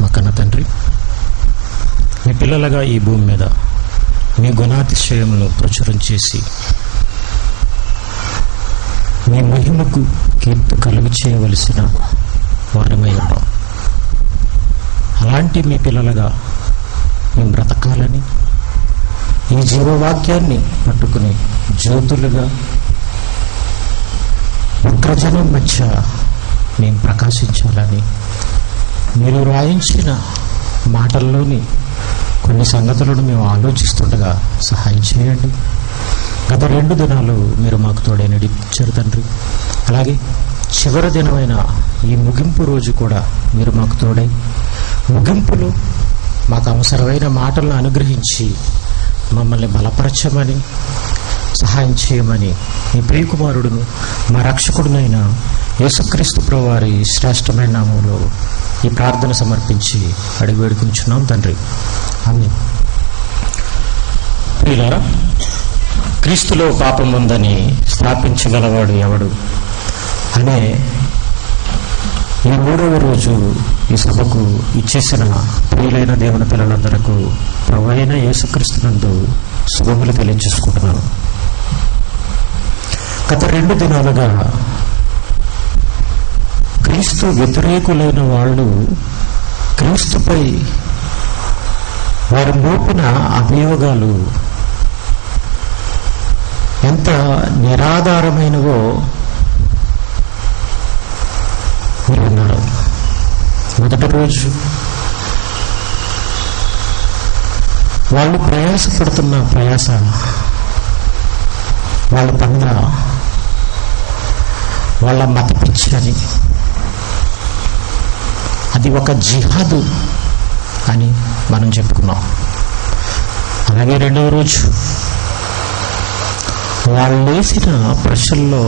మా కన్న తండ్రి, మీ పిల్లలుగా ఈ భూమి మీద మీ గుణాతిశయమును ప్రచురం చేసి మీ మహిమకు కీర్తి కలుగు చేయవలసిన వారమై ఉన్నాం. అలాంటి మీ పిల్లలుగా మేము బ్రతకాలని, ఈ జీవవాక్యాన్ని పట్టుకుని జ్యోతులుగా ఉగ్రజనం మధ్య మేము ప్రకాశించాలని మీరు రాయించిన మాటల్లోని కొన్ని సంగతులను మేము ఆలోచిస్తుండగా సహాయం చేయండి. గత 2 దినాలు మీరు మాకు తోడే నడిపించారు తండ్రి. అలాగే చివరి దినమైన ఈ ముగింపు రోజు కూడా మీరు మాకు తోడై ముగింపులో మాకు అవసరమైన మాటలను అనుగ్రహించి మమ్మల్ని బలపరచమని, సహాయం చేయమని మీ ప్రియకుమారుడును మా రక్షకుడునైన యేసుక్రీస్తు ప్రభువారి శ్రేష్టమైన నామములో ఈ ప్రార్థన సమర్పించి అడిగి వేడుకుంటున్నాం తండ్రి. ఆమేన్. ప్రియులారా, క్రీస్తులో పాపం ఉందని స్థాపించగలవాడు ఎవడు అనే ఈ 3వ రోజు ఈ సభకు ఇచ్చేసిన ప్రియులైన దేవుని పిల్లలందరకు ప్రభువైన యేసుక్రీస్తునందు శుభములు తెలియజేసుకుంటున్నాను. గత 2 దినాలుగా క్రీస్తు వ్యతిరేకులైన వాళ్ళు క్రీస్తుపై వారి మోపిన అభియోగాలు ఎంత నిరాధారమైనవో విన్నారు. మొదటి రోజు వాళ్ళు ప్రయాసపడుతున్న ప్రయాస, వాళ్ళ పన్న వాళ్ళ మత పిచ్చి అని, అది ఒక జిహాదు అని మనం చెప్పుకున్నాం. అలాగే 2వ రోజు వాళ్ళు వేసిన ప్రశ్నల్లో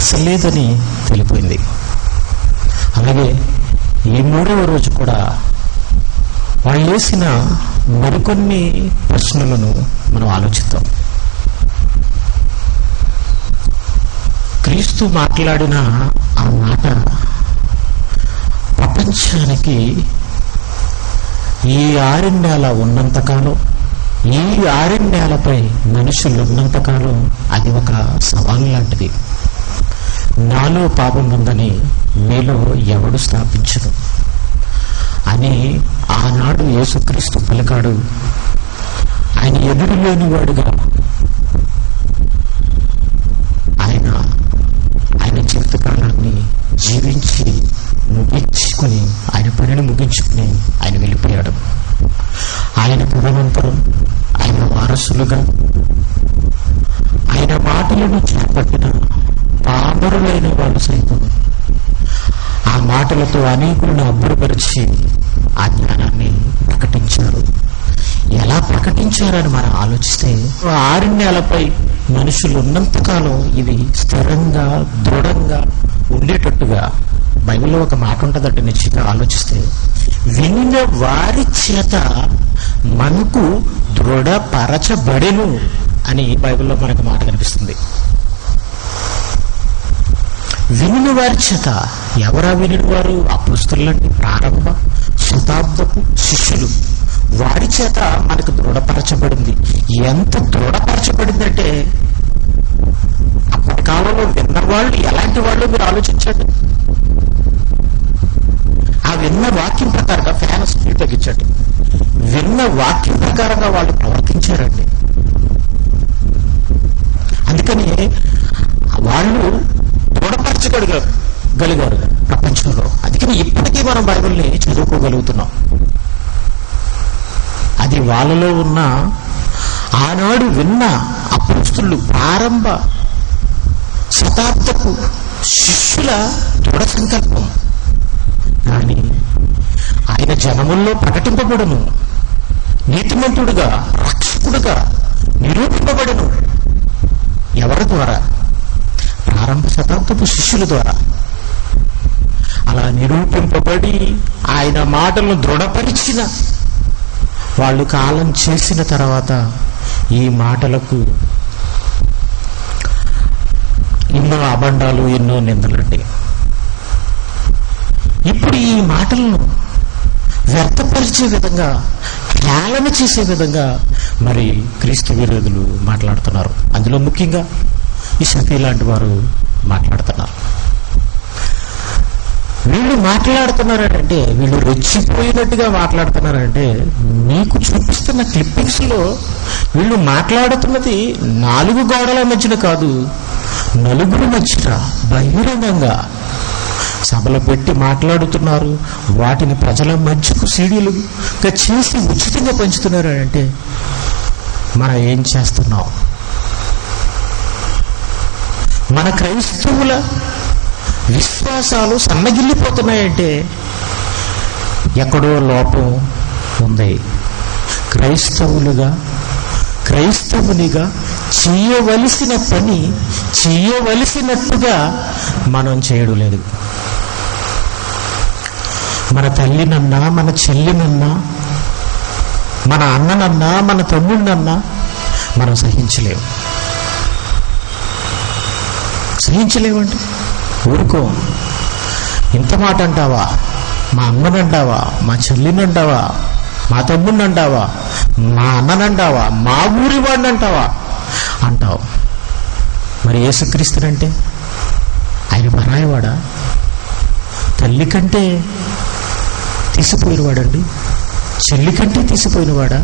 అసలేదని తెలిపోయింది. అలాగే ఈ 3వ రోజు కూడా వాళ్ళు వేసిన మరికొన్ని ప్రశ్నలను మనం ఆలోచిద్దాం. క్రీస్తు మాట్లాడిన ఆ మాట ప్రపంచానికి ఈ 6 నెల ఉన్నంతకాలం, ఈ 6 నెలపై మనుషులు ఉన్నంతకాలం అది ఒక సవాల్ లాంటిది. నాలో పాపం ఉందని మీలో ఎవడు స్థాపించదు అని ఆనాడు యేసుక్రీస్తు పలికాడు. ఆయన ఎదురు లేనివాడుగా ఆయన జీవితకాలాన్ని జీవించి ముగించుకుని, ఆయన పనిని ముగించుకుని ఆయన వెళ్ళిపోయాడు. ఆయన తదనంతరం ఆయన వారసులుగా ఆయన మాటలను చేపట్టిన పామరులైన వాళ్ళు సైతం ఆ మాటలతో అనేకులను అబ్బురపరిచి ఆ జ్ఞానాన్ని ప్రకటించారు. ఎలా ప్రకటించారని మనం ఆలోచిస్తే 6 నెలలపై మనుషులు ఉన్నంతకాలం ఇవి స్థిరంగా, దృఢంగా ఉండేటట్టుగా బైబిల్లో ఒక మాట ఉంటుందంటే నిశ్చితంగా ఆలోచిస్తే, విన్న వారి చేత మనకు దృఢపరచబడెను అని బైబిల్లో మనకు మాట కనిపిస్తుంది. వినిన వారి చేత. ఎవరా వినిన వారు? అపోస్తలులంటే ప్రారంభ శతాబ్దపు శిష్యులు. వారి చేత మనకు దృఢపరచబడింది. ఎంత దృఢపరచబడిందంటే అప్పటి కాలంలో విన్నవాళ్ళు ఎలాంటి వాళ్ళు మీరు ఆలోచించండి. ఆ విన్న వాక్యం ప్రకారంగా ఫ్యాన్ స్పీడ్ తగ్గించండి. విన్న వాక్యం ప్రకారంగా వాళ్ళు ప్రవర్తించారండి. అందుకని వాళ్ళు దృఢపరచగలిగారు ప్రపంచంలో. అందుకని ఇప్పటికీ మనం బైబిల్ని చదువుకోగలుగుతున్నాం. అది వాళ్ళలో ఉన్న ఆనాడు విన్న అపోస్తలులు, ప్రారంభ శతాబ్దపు శిష్యుల దృఢ సంకల్పం. కానీ ఆయన జనముల్లో ప్రకటింపబడును, నీతిమంతుడుగా, రక్షకుడుగా నిరూపింపబడును. ఎవరి ద్వారా? ప్రారంభ శతాబ్దపు శిష్యుల ద్వారా. అలా నిరూపింపబడి ఆయన మాటలను దృఢపరిచిన వాళ్ళు కాలం చేసిన తర్వాత ఈ మాటలకు ఎన్నో అబండాలు, ఎన్నో నిందలండి. ఇప్పుడు ఈ మాటలను వ్యర్థపరిచే విధంగా, హేళన చేసే విధంగా మరి క్రీస్తు విరోధులు మాట్లాడుతున్నారు. అందులో ముఖ్యంగా ఈ షఫీ లాంటి వారు మాట్లాడుతున్నారు. వీళ్ళు మాట్లాడుతున్నారంటే, వీళ్ళు రెచ్చిపోయినట్టుగా మాట్లాడుతున్నారంటే, మీకు చూపిస్తున్న క్లిప్పింగ్స్ లో వీళ్ళు మాట్లాడుతున్నది 4 గోడల మధ్యన కాదు, నలుగురు మధ్యన బహిరంగంగా సభలో పెట్టి మాట్లాడుతున్నారు. వాటిని ప్రజల మధ్యకు సీడీలుగా చేసి ఉచితంగా పంచుతున్నారు అంటే మనం ఏం చేస్తున్నాం? మన క్రైస్తవుల విశ్వాసాలు సన్నగిల్లిపోతున్నాయంటే ఎక్కడో లోపం ఉంది. క్రైస్తవునిగా చేయవలసిన పని చేయవలసినట్టుగా మనం చేయడం లేదు. మన తల్లినన్నా, మన చెల్లినన్నా, మన అన్ననన్నా, మన తమ్ముడినన్నా మనం సహించలేమండి. ఊరుకో, ఇంత మాట అంటావా? మా అమ్మనంటావా? మా చెల్లినంటావా? మా తమ్ముడినంటావా? మా అన్ననంటావా? మా ఊరి వాడిని అంటావు. మరి యేసుక్రీస్తునంటే ఆయన పరాయివాడా? తల్లి కంటే తీసిపోయినవాడండి? చెల్లి కంటే తీసిపోయినవాడా?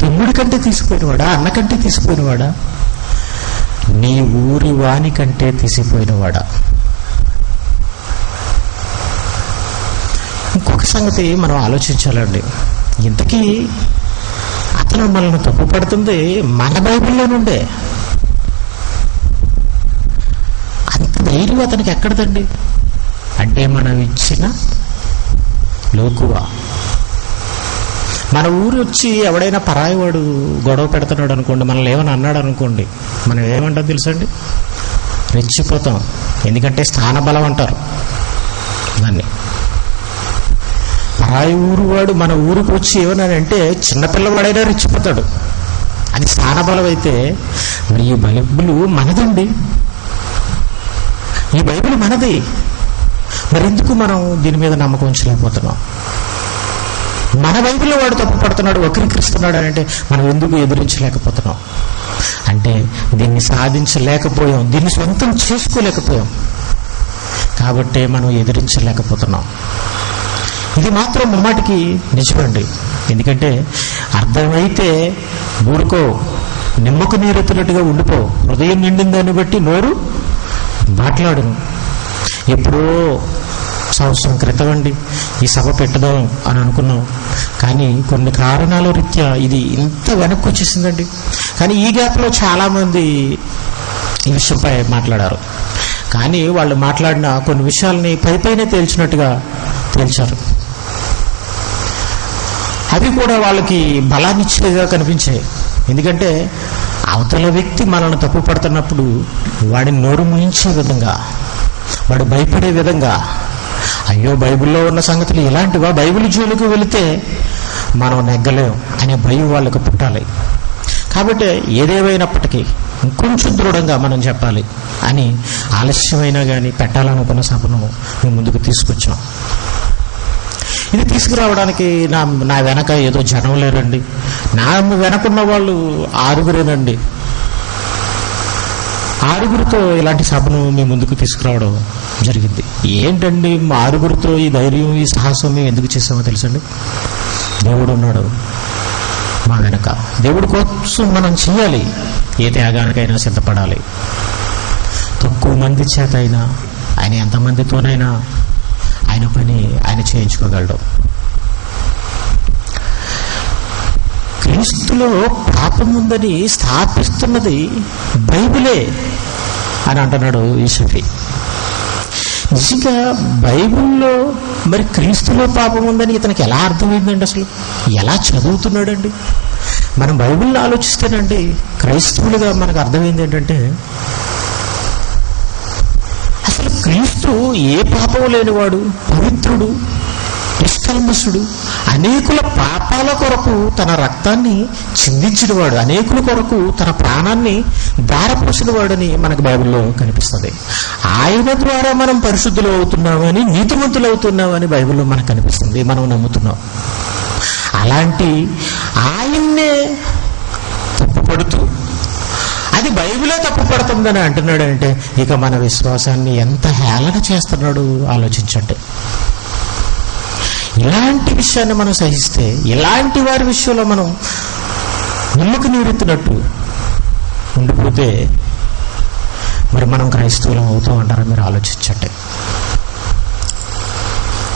తమ్ముడి కంటే తీసిపోయినవాడా? అన్న కంటే తీసిపోయినవాడా? నీ ఊరి వాని కంటే తీసిపోయినవాడా? ఇంకొక సంగతి మనం ఆలోచించాలండి. ఇంతకీ అతను మనల్ని తప్పు పడుతుంది మన బైబిల్లో నుండే. అంత ధైర్యం అతనికి ఎక్కడదండి? అంటే మనం ఇచ్చిన లోకువా. మన ఊరు వచ్చి ఎవడైనా పరాయివాడు గొడవ పెడుతున్నాడు అనుకోండి, మనల్ని ఏమైనా అన్నాడు అనుకోండి, మనం ఏమంటాం తెలుసండి? రెచ్చిపోతాం. ఎందుకంటే స్థానబలం అంటారు దాన్ని. పరాయి ఊరు వాడు మన ఊరికి వచ్చి ఏమన్నాడంటే చిన్నపిల్లవాడైనా రెచ్చిపోతాడు. అది స్థానబలం అయితే మరి ఈ బైబిల్ మనదండి. ఈ బైబిల్ మనది. మరి ఎందుకు మనం దీని మీద నమ్మకం ఉంచలేకపోతున్నాం? మన బైబిల్లో వాడు తప్పు పడుతున్నాడు, వక్రీకరిస్తున్నాడు అని అంటే మనం ఎందుకు ఎదిరించలేకపోతున్నాం? అంటే దీన్ని సాధించలేకపోయాం, దీన్ని సొంతం చేసుకోలేకపోయాం కాబట్టే మనం ఎదిరించలేకపోతున్నాం. ఇది మాత్రం ముమ్మాటికి నిజమండి. ఎందుకంటే అర్థమైతే ఊరుకో, నిమ్మకు నీరెత్తినట్టుగా ఉండిపో. హృదయం నిండిందాన్ని బట్టి నోరు మాట్లాడును. ఎప్పుడో సంవత్సరం క్రితం అండి ఈ సభ పెట్టుదాం అని అనుకున్నాం, కానీ కొన్ని కారణాల రీత్యా ఇది ఇంత వెనక్కి వచ్చేసిందండి. కానీ ఈ గ్యాప్లో చాలామంది ఈ విషయంపై మాట్లాడారు. కానీ వాళ్ళు మాట్లాడిన కొన్ని విషయాల్ని పైపైనే తేల్చినట్టుగా తేల్చారు. అవి కూడా వాళ్ళకి బలాన్నిచ్చేగా కనిపించాయి. ఎందుకంటే అవతల వ్యక్తి మనల్ని తప్పు పడుతున్నప్పుడు వాడిని నోరు ముయించే విధంగా, వాడు భయపడే విధంగా, అయ్యో బైబిల్లో ఉన్న సంగతులు ఇలాంటివా, బైబిల్ జోలికి వెళితే మనం నెగ్గలేం అనే భయం వాళ్ళకి పుట్టాలి. కాబట్టి ఏదేమైనప్పటికీ ఇంకొంచెం దృఢంగా మనం చెప్పాలి అని ఆలస్యమైనా కానీ పెట్టాలనుకున్న సభను మేము ముందుకు తీసుకొచ్చాం. ఇది తీసుకురావడానికి నా వెనక ఏదో జనం లేరండి. నా వెనకున్న వాళ్ళు 6గురేనండి. 6గురితో ఇలాంటి సభను మేము ముందుకు తీసుకురావడం జరిగింది. ఏంటండి మా 6గురితో ఈ ధైర్యం, ఈ సాహసం మేము ఎందుకు చేసామో తెలుసండి? దేవుడు ఉన్నాడు మా వెనక. దేవుడి కోసం మనం చేయాలి, ఏ త్యాగానికైనా సిద్ధపడాలి. తక్కువ మంది చేత అయినా, ఆయన ఎంతమందితోనైనా ఆయన పని ఆయన చేయించుకోగలడు. క్రీస్తులో పాపం ఉందని స్థాపిస్తున్నది బైబిలే అని అంటున్నాడు ఈ షఫీ. నిజంగా బైబిల్లో మరి క్రీస్తులో పాపం ఉందని ఇతనికి ఎలా అర్థమైందండి? అసలు ఎలా చదువుతున్నాడండి? మనం బైబిల్లో ఆలోచిస్తేనండి క్రైస్తవులుగా మనకు అర్థమైంది ఏంటంటే, అసలు క్రీస్తు ఏ పాపం లేనివాడు, పవిత్రుడు, నిష్కల్మషుడు, అనేకుల పాపాల కొరకు తన రక్తాన్ని చిందించిన వాడు, అనేకుల కొరకు తన ప్రాణాన్ని ధారపోసిన వాడని మనకు బైబిల్లో కనిపిస్తుంది. ఆయన ద్వారా మనం పరిశుద్ధులు అవుతున్నామని, నీతిమంతులు అవుతున్నామని బైబిల్లో మనకు కనిపిస్తుంది, మనం నమ్ముతున్నాం. అలాంటి ఆయన్నే తప్పుపడుతూ అది బైబిలే తప్పుపడుతుందని అంటున్నాడంటే ఇక మన విశ్వాసాన్ని ఎంత హేళన చేస్తున్నాడు ఆలోచించండి. ఇలాంటి విషయాన్ని మనం సహిస్తే, ఇలాంటి వారి విషయంలో మనం నిమ్మకు నీరెత్తినట్టు ఉండిపోతే మరి మనం క్రైస్తవులం అవుతాం అంటారా? మీరు ఆలోచించండి.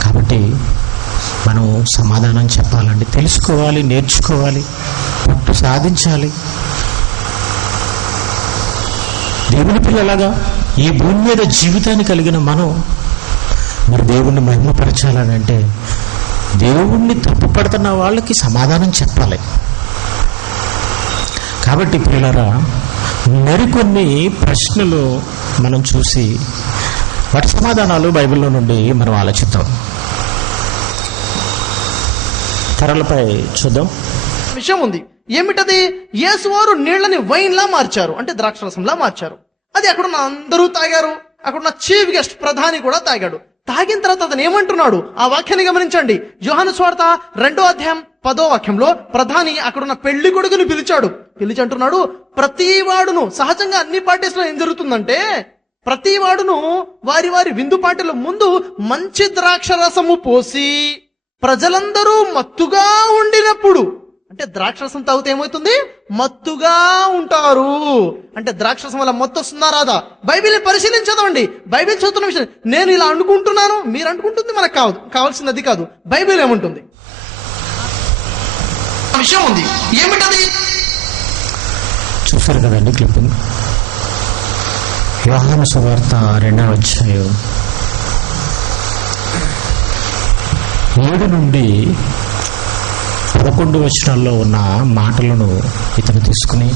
కాబట్టి మనం సమాధానం చెప్పాలండి, తెలుసుకోవాలి, నేర్చుకోవాలి, పట్టు సాధించాలి. దేవుని పిల్లలాగా ఈ భూమి మీద జీవితాన్ని కలిగిన మనం మరి దేవుణ్ణి మహిమపరచాలని అంటే దేవుణ్ణి తప్పుపడుతున్న వాళ్ళకి సమాధానం చెప్పాలి. కాబట్టి పిల్లరా, మరికొన్ని ప్రశ్నలు మనం చూసి వాటి సమాధానాలు బైబిల్లో నుండి మనం ఆలోచిద్దాం. తెరలపై చూద్దాం. విషయం ఉంది. ఏమిటది? యేసువారు నీళ్లని వైన్లా మార్చారు, అంటే ద్రాక్షరసంలా మార్చారు. అది అక్కడున్న అందరూ తాగారు. అక్కడున్న చీఫ్ గెస్ట్ ప్రధాని కూడా తాగాడు. తాగిన తర్వాత అతను ఏమంటున్నాడు? ఆ వాక్యాన్ని గమనించండి. యోహాను సువార్త 2వ అధ్యాయం 10వ వాక్యంలో ప్రధాని అక్కడున్న పెళ్లి కొడుకుని పిలిచి అంటున్నాడు, ప్రతి వాడును, సహజంగా అన్ని పార్టీస్ లో ఏం జరుగుతుందంటే ప్రతి వాడును వారి వారి విందు పార్టీల ముందు మంచి ద్రాక్ష రసము పోసి ప్రజలందరూ మత్తుగా ఉండినప్పుడు, అంటే ద్రాక్షరసం తాగితే ఏమవుతుంది? మత్తుగా ఉంటారు. అంటే ద్రాక్షరసం వల్ల మత్తు వస్తుందా రాదా? బైబిల్ని పరిశీలించదండి. బైబిల్ చదువుతున్న విషయం నేను ఇలా అనుకుంటున్నాను, మీరు అనుకుంటుంది మనకు కావాల్సింది అది కాదు. బైబిల్ ఏముంటుంది? విషయం ఉంది. ఏమిటది? చూసారు కదండి క్లిప్పింగ్. యోహాను సువార్త 2వ అధ్యాయం 7 నుండి 11 వచనాల్లో ఉన్న మాటలను ఇతను తీసుకుని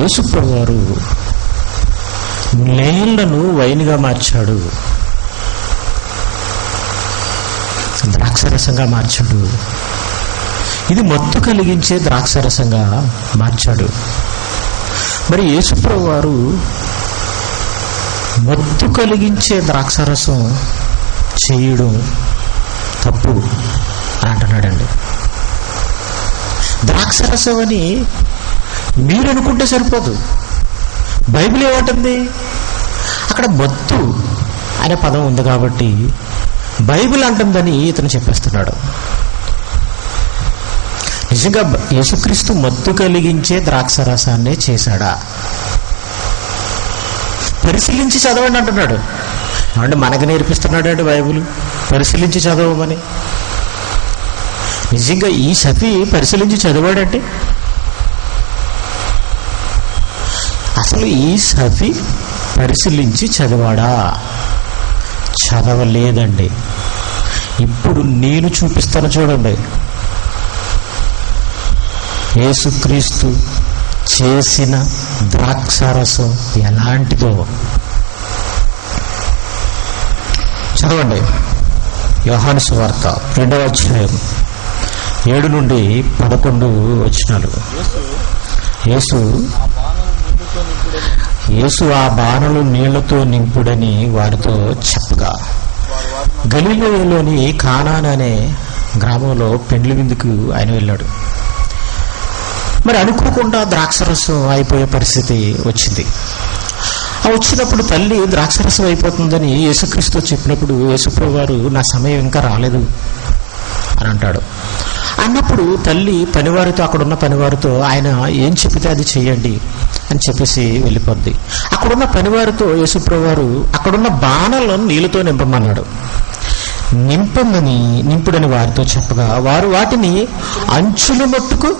యేసుప్రభువు వారు నీళ్లను వైన్గా మార్చాడు, ద్రాక్షరసంగా మార్చాడు, ఇది మత్తు కలిగించే ద్రాక్షరసంగా మార్చాడు. మరి యేసుప్రభువు వారు మత్తు కలిగించే ద్రాక్షరసం చేయడం తప్పు అని అంటున్నాడండి. ద్రాక్షరసం అని మీరు అనుకుంటే సరిపోదు. బైబిల్ ఏమంటుంది? అక్కడ మత్తు అనే పదం ఉంది కాబట్టి బైబిల్ అంటుందని ఇతను చెప్పేస్తున్నాడు. నిజంగా యేసుక్రీస్తు మత్తు కలిగించే ద్రాక్షరసాన్నే చేశాడా? పరిశీలించి చదవండి అంటున్నాడు. అంటే మనకు నేర్పిస్తున్నాడు అంటే బైబిల్ పరిశీలించి చదవమని. నిజంగా ఈ షఫీ పరిశీలించి చదివాడంటే? అసలు ఈ షఫీ పరిశీలించి చదివాడా? చదవలేదండి. ఇప్పుడు నేను చూపిస్తాను చూడండి, యేసుక్రీస్తు చేసిన ద్రాక్షారసం ఎలాంటిదో చదవండి. యోహాను సువార్త 2వ అధ్యాయం 7 నుండి 11 వచనాలు. యేసు ఆ బాణలు నీళ్లతో నింపుడని వారితో చెప్పగా గలిలయలోని కానాన్ అనే గ్రామంలో పెండ్లి విందుకు ఆయన వెళ్ళాడు. మరి అనుకోకుండా ద్రాక్షరసం అయిపోయే పరిస్థితి వచ్చింది. వచ్చినప్పుడు తల్లి ద్రాక్షరసం అయిపోతుందని యేసుక్రీస్తు చెప్పినప్పుడు యేసుప్రభువు వారు నా సమయం ఇంకా రాలేదు అని అంటాడు. అన్నప్పుడు తల్లి పనివారితో, అక్కడున్న పనివారితో ఆయన ఏం చెప్పితే అది చెయ్యండి అని చెప్పేసి వెళ్ళిపోద్ది. అక్కడున్న పనివారితో యేసుప్రభువు వారు అక్కడున్న బాణలను నీళ్ళతో నింపమన్నాడు. నింపుడని వారితో చెప్పగా వారు వాటిని అంచుల మట్టుకు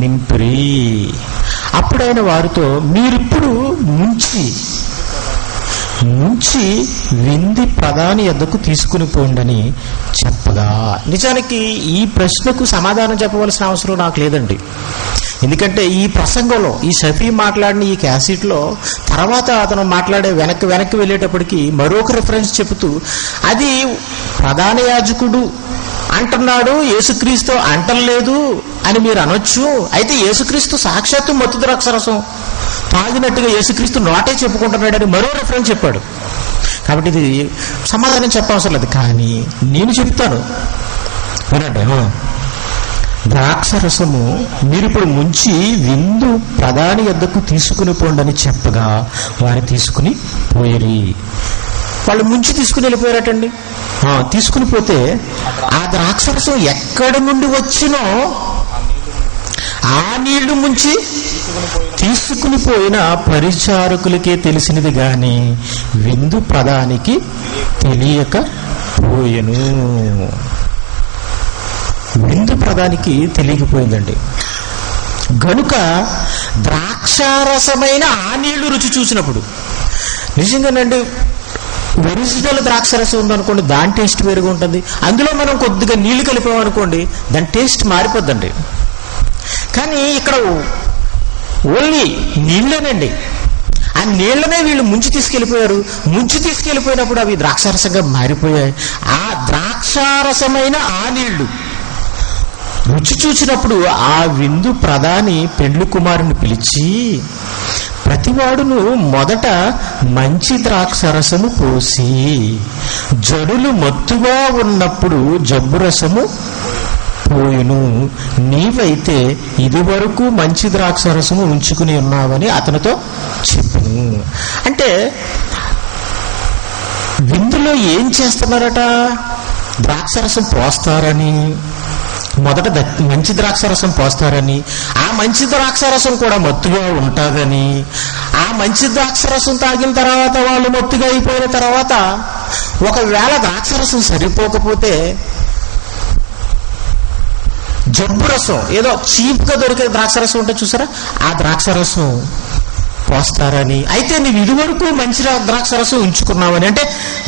నింపిరి. అప్పుడు ఆయన వారితో, మీరిప్పుడు ముంచి ముంచి విందు ప్రధాని యొద్దకు తీసుకుని పోండని చెప్పగా. నిజానికి ఈ ప్రశ్నకు సమాధానం చెప్పవలసిన అవసరం నాకు లేదండి. ఎందుకంటే ఈ ప్రసంగంలో ఈ షఫీ మాట్లాడిన ఈ క్యాసెట్లో తర్వాత అతను మాట్లాడే వెనక్కి వెళ్ళేటప్పటికి మరొక రిఫరెన్స్ చెబుతూ అది ప్రధాన యాజకుడు అంటున్నాడు, యేసుక్రీస్తు అంటలేదు అని మీరు అనొచ్చు. అయితే యేసుక్రీస్తు సాక్షాత్తు మత్తు ద్రాక్షరసం తాగినట్టుగా యేసుక్రీస్తు నోటే చెప్పుకుంటున్నాడని మరో రిఫరెన్స్ చెప్పాడు. కాబట్టి ఇది సమాధానం చెప్పవసరం లేదు. కానీ నేను చెప్తాను వినండి. ద్రాక్షరసము మీరు ఇప్పుడు ముంచి విందు ప్రధాని యొద్దకు తీసుకుని పోండని చెప్పగా వారు తీసుకుని పోయిరి. వాళ్ళు ముంచి తీసుకుని వెళ్ళిపోయారటండి. తీసుకుని పోతే ఆ ద్రాక్షరసం ఎక్కడి నుండి వచ్చినో ఆ నీళ్లు ముంచి తీసుకుని పోయిన పరిచారకులకే తెలిసినది గాని విందు ప్రధానికి తెలియకపోయెను. విందు ప్రధానికి తెలియకపోయిందండి. గనుక ద్రాక్షారసమైన ఆ నీళ్లు రుచి చూసినప్పుడు, నిజంగానండి ఒరిజినల్ ద్రాక్షరసం ఉందనుకోండి, దాని టేస్ట్ వేరుగా ఉంటుంది. అందులో మనం కొద్దిగా నీళ్లు కలిపామనుకోండి, దాని టేస్ట్ మారిపోద్దండి. కానీ ఇక్కడ ఓన్లీ నీళ్ళేనండి. ఆ నీళ్లనే వీళ్ళు ముంచి తీసుకెళ్ళిపోయారు. ముంచి తీసుకెళ్ళిపోయినప్పుడు అవి ద్రాక్షారసంగా మారిపోయాయి. ఆ ద్రాక్షారసమైన ఆ నీళ్లు రుచి చూసినప్పుడు ఆ విందు ప్రధాని పెండ్లి కుమారుని పిలిచి, ప్రతివాడును మొదట మంచి ద్రాక్షరసము పోసి జడులు మత్తుగా ఉన్నప్పుడు జబ్బురసము పోయును, నీవైతే ఇదివరకు మంచి ద్రాక్షరసము ఉంచుకుని ఉన్నావని అతనితో చెప్పును. అంటే విందులో ఏం చేస్తున్నారట? ద్రాక్షరసం పోస్తారని, మొదట మంచి ద్రాక్షరసం పోస్తారని, ఆ మంచి ద్రాక్షరసం కూడా మత్తుగా ఉంటుందని, ఆ మంచి ద్రాక్షరసం తాగిన తర్వాత వాళ్ళు మత్తుగా అయిపోయిన తర్వాత ఒకవేళ ద్రాక్షరసం సరిపోకపోతే జబ్బు రసం, ఏదో చీప్గా దొరికే ద్రాక్షరసం ఉంటే చూసారా, ఆ ద్రాక్షరసం పోస్తారని. అయితే నువ్వు ఇదివరకు మంచి ద్రాక్షరసం ఉంచుకున్నావని, అంటే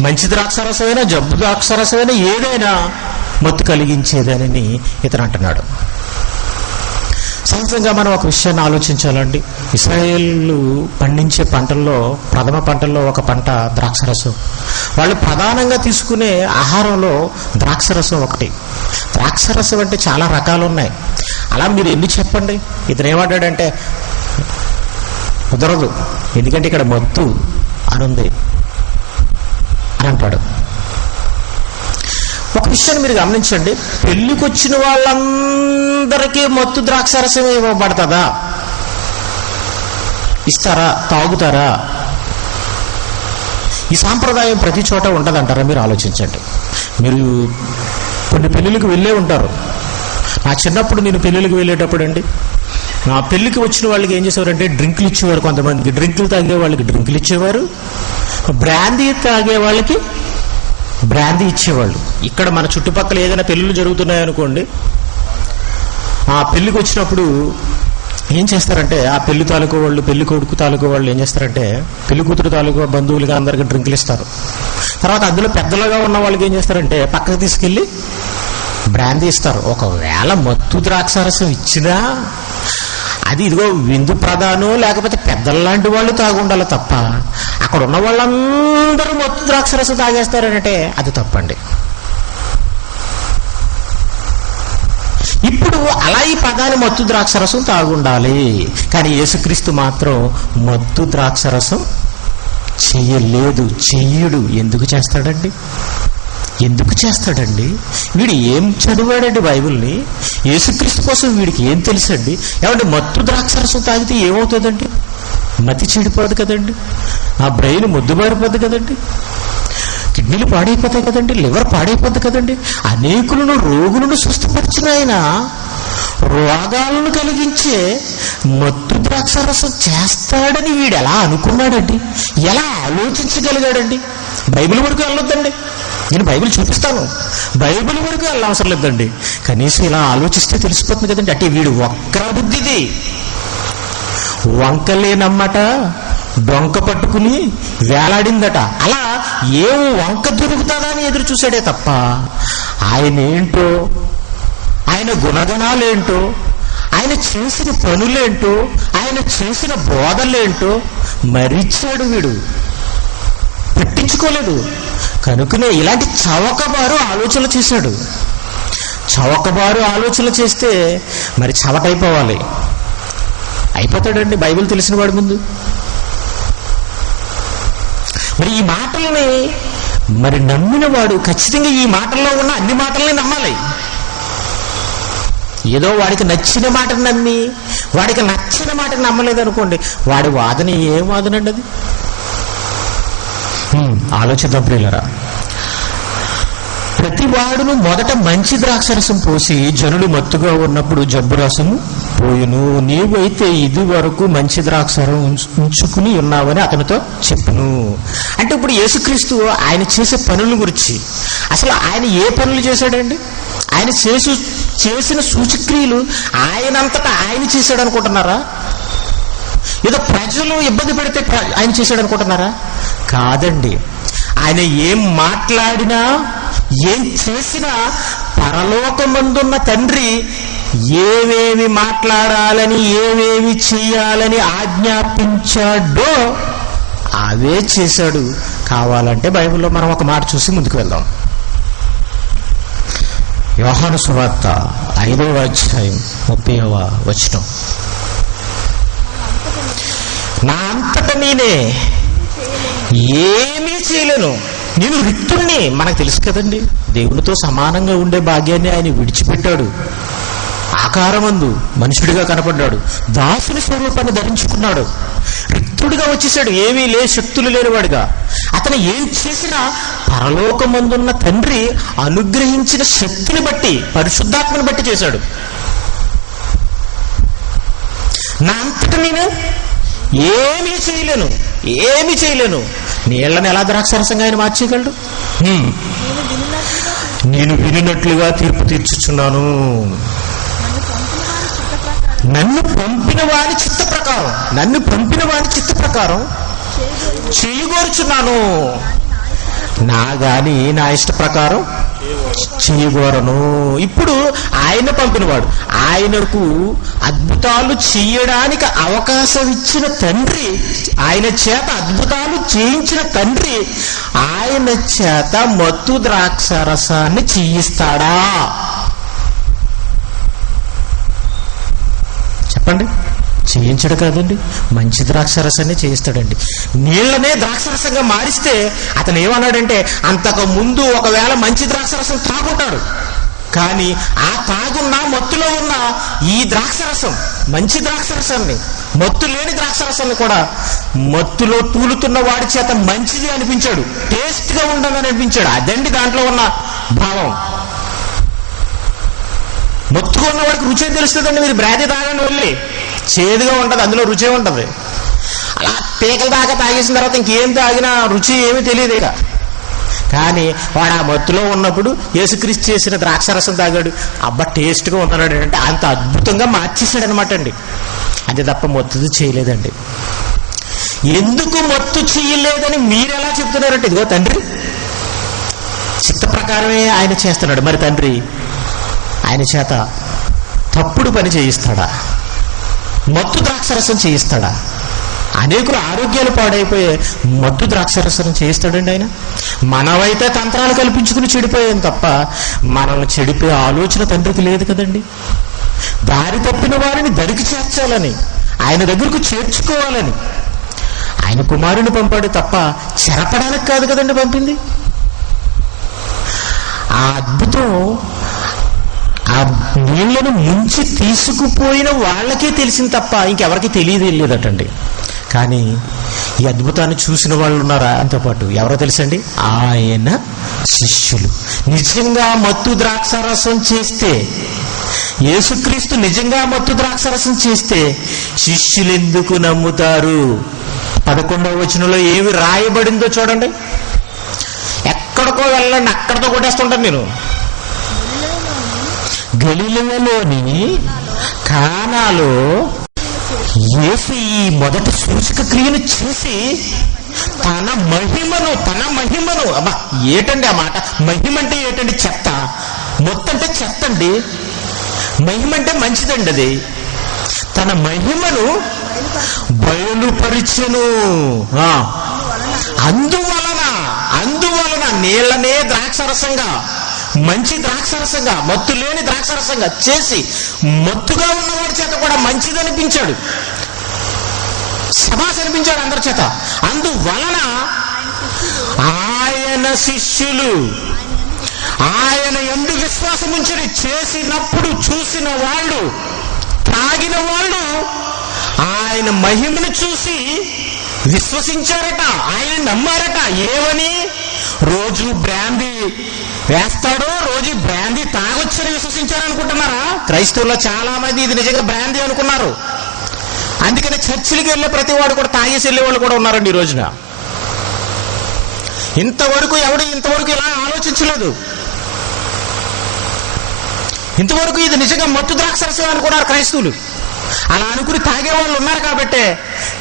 మంచి ద్రాక్షరసమైనా జబ్బు ద్రాక్షరసమైనా ఏదైనా మత్తు కలిగించేదని ఇతను అంటున్నాడు. సహజంగా మనం ఒక విషయాన్ని ఆలోచించాలండి. ఇశ్రాయేలు పండించే పంటల్లో ప్రథమ పంటల్లో ఒక పంట ద్రాక్షరసం. వాళ్ళు ప్రధానంగా తీసుకునే ఆహారంలో ద్రాక్షరసం ఒకటి. ద్రాక్షరసం అంటే చాలా రకాలు ఉన్నాయి. అలా మీరు ఎన్ని చెప్పండి. ఇతను ఏమంటాడంటే కుదరదు, ఎందుకంటే ఇక్కడ మత్తు అనుంది అని అంటాడు. ఒక విషయాన్ని మీరు గమనించండి, పెళ్లికి వచ్చిన వాళ్ళందరికీ మత్తు ద్రాక్షరసం ఇవ్వబడుతుందా? ఇస్తారా? తాగుతారా? ఈ సాంప్రదాయం ప్రతి చోట ఉండదంటారా? మీరు ఆలోచించండి. మీరు కొన్ని పెళ్ళిళ్ళకి వెళ్ళే ఉంటారు. నా చిన్నప్పుడు నేను పెళ్ళిళ్ళకి వెళ్ళేటప్పుడు అండి, నా పెళ్ళికి వచ్చిన వాళ్ళకి ఏం చేసేవారంటే డ్రింకులు ఇచ్చేవారు. కొంతమందికి డ్రింకులు తాగే వాళ్ళకి డ్రింకులు ఇచ్చేవారు, బ్రాందీ తాగే వాళ్ళకి బ్రాందీ ఇచ్చేవాళ్ళు. ఇక్కడ మన చుట్టుపక్కల ఏదైనా పెళ్ళిళ్ళు జరుగుతున్నాయనుకోండి, ఆ పెళ్ళికి వచ్చినప్పుడు ఏం చేస్తారంటే ఆ పెళ్లి తాలూకు వాళ్ళు, పెళ్లి కొడుకు తాలూకు వాళ్ళు ఏం చేస్తారంటే పెళ్లి కూతురు తాలూకు బంధువులుగా అందరికీ డ్రింకులు ఇస్తారు. తర్వాత అందులో పెద్దలుగా ఉన్న వాళ్ళకి ఏం చేస్తారంటే పక్కకు తీసుకెళ్ళి బ్రాందీ ఇస్తారు. ఒకవేళ మత్తు ద్రాక్షారసం ఇచ్చినా అది ఇదిగో విందు ప్రధానో లేకపోతే పెద్దల్లాంటి వాళ్ళు తాగుండాలి తప్ప అక్కడ ఉన్న వాళ్ళందరూ మత్తు ద్రాక్షరసం తాగేస్తారంటే అది తప్పండి. ఇప్పుడు అలా ఈ ప్రధాని మత్తు ద్రాక్షరసం తాగుండాలి. కానీ యేసుక్రీస్తు మాత్రం మత్తు ద్రాక్షరసం చెయ్యలేదు, చెయ్యడు. ఎందుకు చేస్తాడండి? ఎందుకు చేస్తాడండి? వీడు ఏం చదివాడండి బైబిల్ని? యేసుక్రీస్తు కోసం వీడికి ఏం తెలుసండి? ఏమంటే మత్తు ద్రాక్షరసం తాగితే ఏమవుతుందండి? మతి చెడిపోదు కదండి, ఆ బ్రెయిన్ ముద్దుబారిపోద్ది కదండి, కిడ్నీలు పాడైపోతాయి కదండి, లివర్ పాడైపోద్ది కదండి. అనేకులను రోగులను స్వస్థపరిచిన ఆయన రోగాలను కలిగించే మత్తు ద్రాక్షరసం చేస్తాడని వీడు ఎలా అనుకున్నాడండి? ఎలా ఆలోచించగలిగాడండి? బైబిల్ వరకు వెళ్ళొద్దండి, నేను బైబిల్ చూపిస్తాను, బైబిల్ వరకు వెళ్ళవసరం లేదండి. కనీసం ఇలా ఆలోచిస్తే తెలిసిపోతుంది కదండి. అంటే వీడు వక్ర బుద్ధిది, వంకలేనమ్మట డొంక పట్టుకుని వేలాడిందట. అలా ఏ వంక దొరుకుతుందా అని ఎదురు చూశాడే తప్ప ఆయన ఏంటో, ఆయన గుణగణాలేంటో, ఆయన చేసిన పనులేంటో, ఆయన చేసిన బోధలేంటో మరిచాడు. వీడు పట్టించుకోలేదు. కనుకనే ఇలాంటి చవకబారు ఆలోచనలు చేశాడు. చవకబారు ఆలోచనలు చేస్తే మరి చవటైపోవాలి. అయిపోతాడండి బైబిల్ తెలిసిన వాడి ముందు. మరి ఈ మాటల్ని మరి నమ్మిన వాడు ఖచ్చితంగా ఈ మాటల్లో ఉన్న అన్ని మాటల్ని నమ్మాలి. ఏదో వాడికి నచ్చిన మాటను నమ్మి వాడికి నచ్చిన మాటను నమ్మలేదనుకోండి, వాడి వాదన ఏం వాదన అండి అది? ఆలోచిద్దాం ప్రియులరా. ప్రతి వాడును మొదట మంచి ద్రాక్షరసం పోసి జనులు మత్తుగా ఉన్నప్పుడు జబ్బు రసము పోయును. నీవైతే ఇది వరకు మంచి ద్రాక్షరం ఉంచుకుని ఉన్నావని అతనితో చెప్పును. అంటే ఇప్పుడు యేసుక్రీస్తు ఆయన చేసే పనుల గురించి, అసలు ఆయన ఏ పనులు చేశాడండి? ఆయన చేసిన సూచక్రియలు ఆయనంతటా ఆయన చేశాడు అనుకుంటున్నారా? ఏదో ప్రజలు ఇబ్బంది పెడితే ఆయన చేశాడు అనుకుంటున్నారా? కాదండి. ఆయన ఏం మాట్లాడినా ఏం చేసినా పరలోకమందున్న తండ్రి ఏవేమి మాట్లాడాలని ఏవేమి చేయాలని ఆజ్ఞాపించాడో అవే చేశాడు. కావాలంటే బైబిల్లో మనం ఒక మాట చూసి ముందుకు వెళ్దాం. యోహాను సువార్త 5వ అధ్యాయం 30వ వచనం. నా అంతట నేనే ఏమీ చేయలేను, నేను రిక్తుణ్ణి. మనకు తెలుసు కదండి, దేవునితో సమానంగా ఉండే భాగ్యాన్ని ఆయన విడిచిపెట్టాడు. ఆకారమందు మనుషుడిగా కనపడ్డాడు, దాసుని స్వరూపాన్ని ధరించుకున్నాడు, రిక్తుడిగా వచ్చేసాడు, ఏమీ శక్తులు లేనివాడుగా. అతను ఏం చేసినా పరలోకమందున్న తండ్రి అనుగ్రహించిన శక్తిని బట్టి, పరిశుద్ధాత్మని బట్టి చేశాడు. నా అంతట నేను ఏమీ చేయలేను. నీళ్లను ఎలా ద్రాక్షరసంగా ఆయన మార్చేయగలడు? నేను వినినట్లుగా తీర్పు తీర్చుచున్నాను. నన్ను పంపిన వారి చిత్త ప్రకారం చేయగోరుచున్నాను. నా ఇష్ట ప్రకారం చేయగోరను. ఇప్పుడు ఆయన పంపినవాడు, ఆయనకు అద్భుతాలు చేయడానికి అవకాశం ఇచ్చిన తండ్రి, ఆయన చేత అద్భుతాలు చేయించిన తండ్రి ఆయన చేత మత్తు ద్రాక్షరసాన్ని చేయిస్తాడా? చెప్పండి. చేయించడు కాదండి, మంచి ద్రాక్షరసాన్ని చేయిస్తాడండి. నీళ్లనే ద్రాక్షరసంగా మారిస్తే అతను ఏమన్నాడంటే, అంతకు ముందు ఒకవేళ మంచి ద్రాక్షరసం తాగుంటాడు, కానీ ఆ తాగున్న మత్తులో ఉన్న ఈ ద్రాక్షరసం, మంచి ద్రాక్షరసాన్ని, మత్తు లేని ద్రాక్షరసాన్ని కూడా మత్తులో తూలుతున్న వాడి చేత మంచిది అనిపించాడు, టేస్ట్ గా ఉండాలని అనిపించాడు. అదండి దాంట్లో ఉన్న భావం. మత్తుగా ఉన్నవాడికి రుచి ఏం తెలుస్తుందండి? మీరు బ్రాందీ తాగండి, వెళ్ళి చేదుగా ఉంటుంది, అందులో రుచి ఉంటుంది. అలా పీకల దాకా తాగేసిన తర్వాత ఇంకేం తాగినా రుచి ఏమీ తెలియదు ఇక. కానీ వాడు ఆ మత్తులో ఉన్నప్పుడు యేసుక్రీస్తు చేసిన ద్రాక్షరసం తాగాడు, అబ్బా టేస్ట్గా ఉంటున్నాడు అంటే అంత అద్భుతంగా మార్చేసాడు అనమాట అండి. అంతే తప్ప మత్తు చేయలేదండి. ఎందుకు మత్తు చేయలేదని మీరు ఎలా చెప్తున్నారంటే, ఇదిగో తండ్రి చిత్త ప్రకారమే ఆయన చేస్తున్నాడు. మరి తండ్రి ఆయన చేత తప్పుడు పని చేయిస్తాడా? మత్తు ద్రాక్షరసం చేయిస్తాడా? అనేకులు ఆరోగ్యాలు పాడైపోయే మత్తు ద్రాక్షరసం చేయిస్తాడండి ఆయన? మనమైతే తంత్రాలు కల్పించుకుని చెడిపోయాం తప్ప మనల్ని చెడిపోయే ఆలోచన తండ్రికి లేదు కదండి. దారి తప్పిన వారిని దరికి చేర్చాలని, ఆయన దగ్గరకు చేర్చుకోవాలని ఆయన కుమారుని పంపాడు తప్ప చెరపడానికి కాదు కదండి పంపింది. ఆ అద్భుతం ఆ నీళ్లను ముంచి తీసుకుపోయిన వాళ్ళకే తెలిసింది తప్ప ఇంకెవరికి తెలియదటండి. కానీ ఈ అద్భుతాన్ని చూసిన వాళ్ళు ఉన్నారా? అంతోపాటు ఎవరో తెలుసండి, ఆయన శిష్యులు. నిజంగా మత్తు ద్రాక్షరసం చేస్తే, యేసుక్రీస్తు నిజంగా మత్తు ద్రాక్షరసం చేస్తే శిష్యులు ఎందుకు నమ్ముతారు? 11వ వచనంలో ఏమి రాయబడిందో చూడండి. ఎక్కడికో వెళ్ళండి, అక్కడితో కొట్టేస్తుంటాను నేను. గలిలయలోని కానాలో యేసు ఈ మొదటి సూచక క్రియను చేసి తన మహిమను అబ్బా ఏటండి ఆ మాట, మహిమ అంటే ఏటండి? చెత్త. మొత్తం అంటే చెత్త అండి. మహిమ అంటే మంచిదండి. అది తన మహిమను బయలుపరిచెను. అందువలన నీళ్ళనే ద్రాక్షరసంగా, మంచి ద్రాక్షరసంగా, మత్తు లేని ద్రాక్షరసంగా చేసి మత్తుగా ఉన్నవాడి చేత కూడా మంచిది అనిపించాడు, శభాష్ అనిపించాడు అందరి చేత. అందువలన ఆయన శిష్యులు ఆయన యందు విశ్వాసం ఉంచి చేసినప్పుడు చూసిన వాళ్ళు, తాగిన వాళ్ళు ఆయన మహిమను చూసి విశ్వసించారట, ఆయన నమ్మారట. ఏమని? రోజు బ్రాందీ వేస్తాడో రోజు బ్రాందీ తాగొచ్చని విశ్వసించారనుకుంటున్నారా? క్రైస్తవుల్లో చాలా మంది ఇది నిజంగా బ్రాందీ అనుకున్నారు. అందుకని చర్చిలకి వెళ్ళే ప్రతి వాడు కూడా తాగేసి వెళ్ళే వాళ్ళు కూడా ఉన్నారండి ఈ రోజున. ఇంతవరకు ఇలా ఆలోచించలేదు. ఇంతవరకు ఇది నిజంగా మత్తు ద్రాక్షరసం అనుకున్నారు క్రైస్తవులు. అలా అనుకుని తాగే వాళ్ళు ఉన్నారు కాబట్టే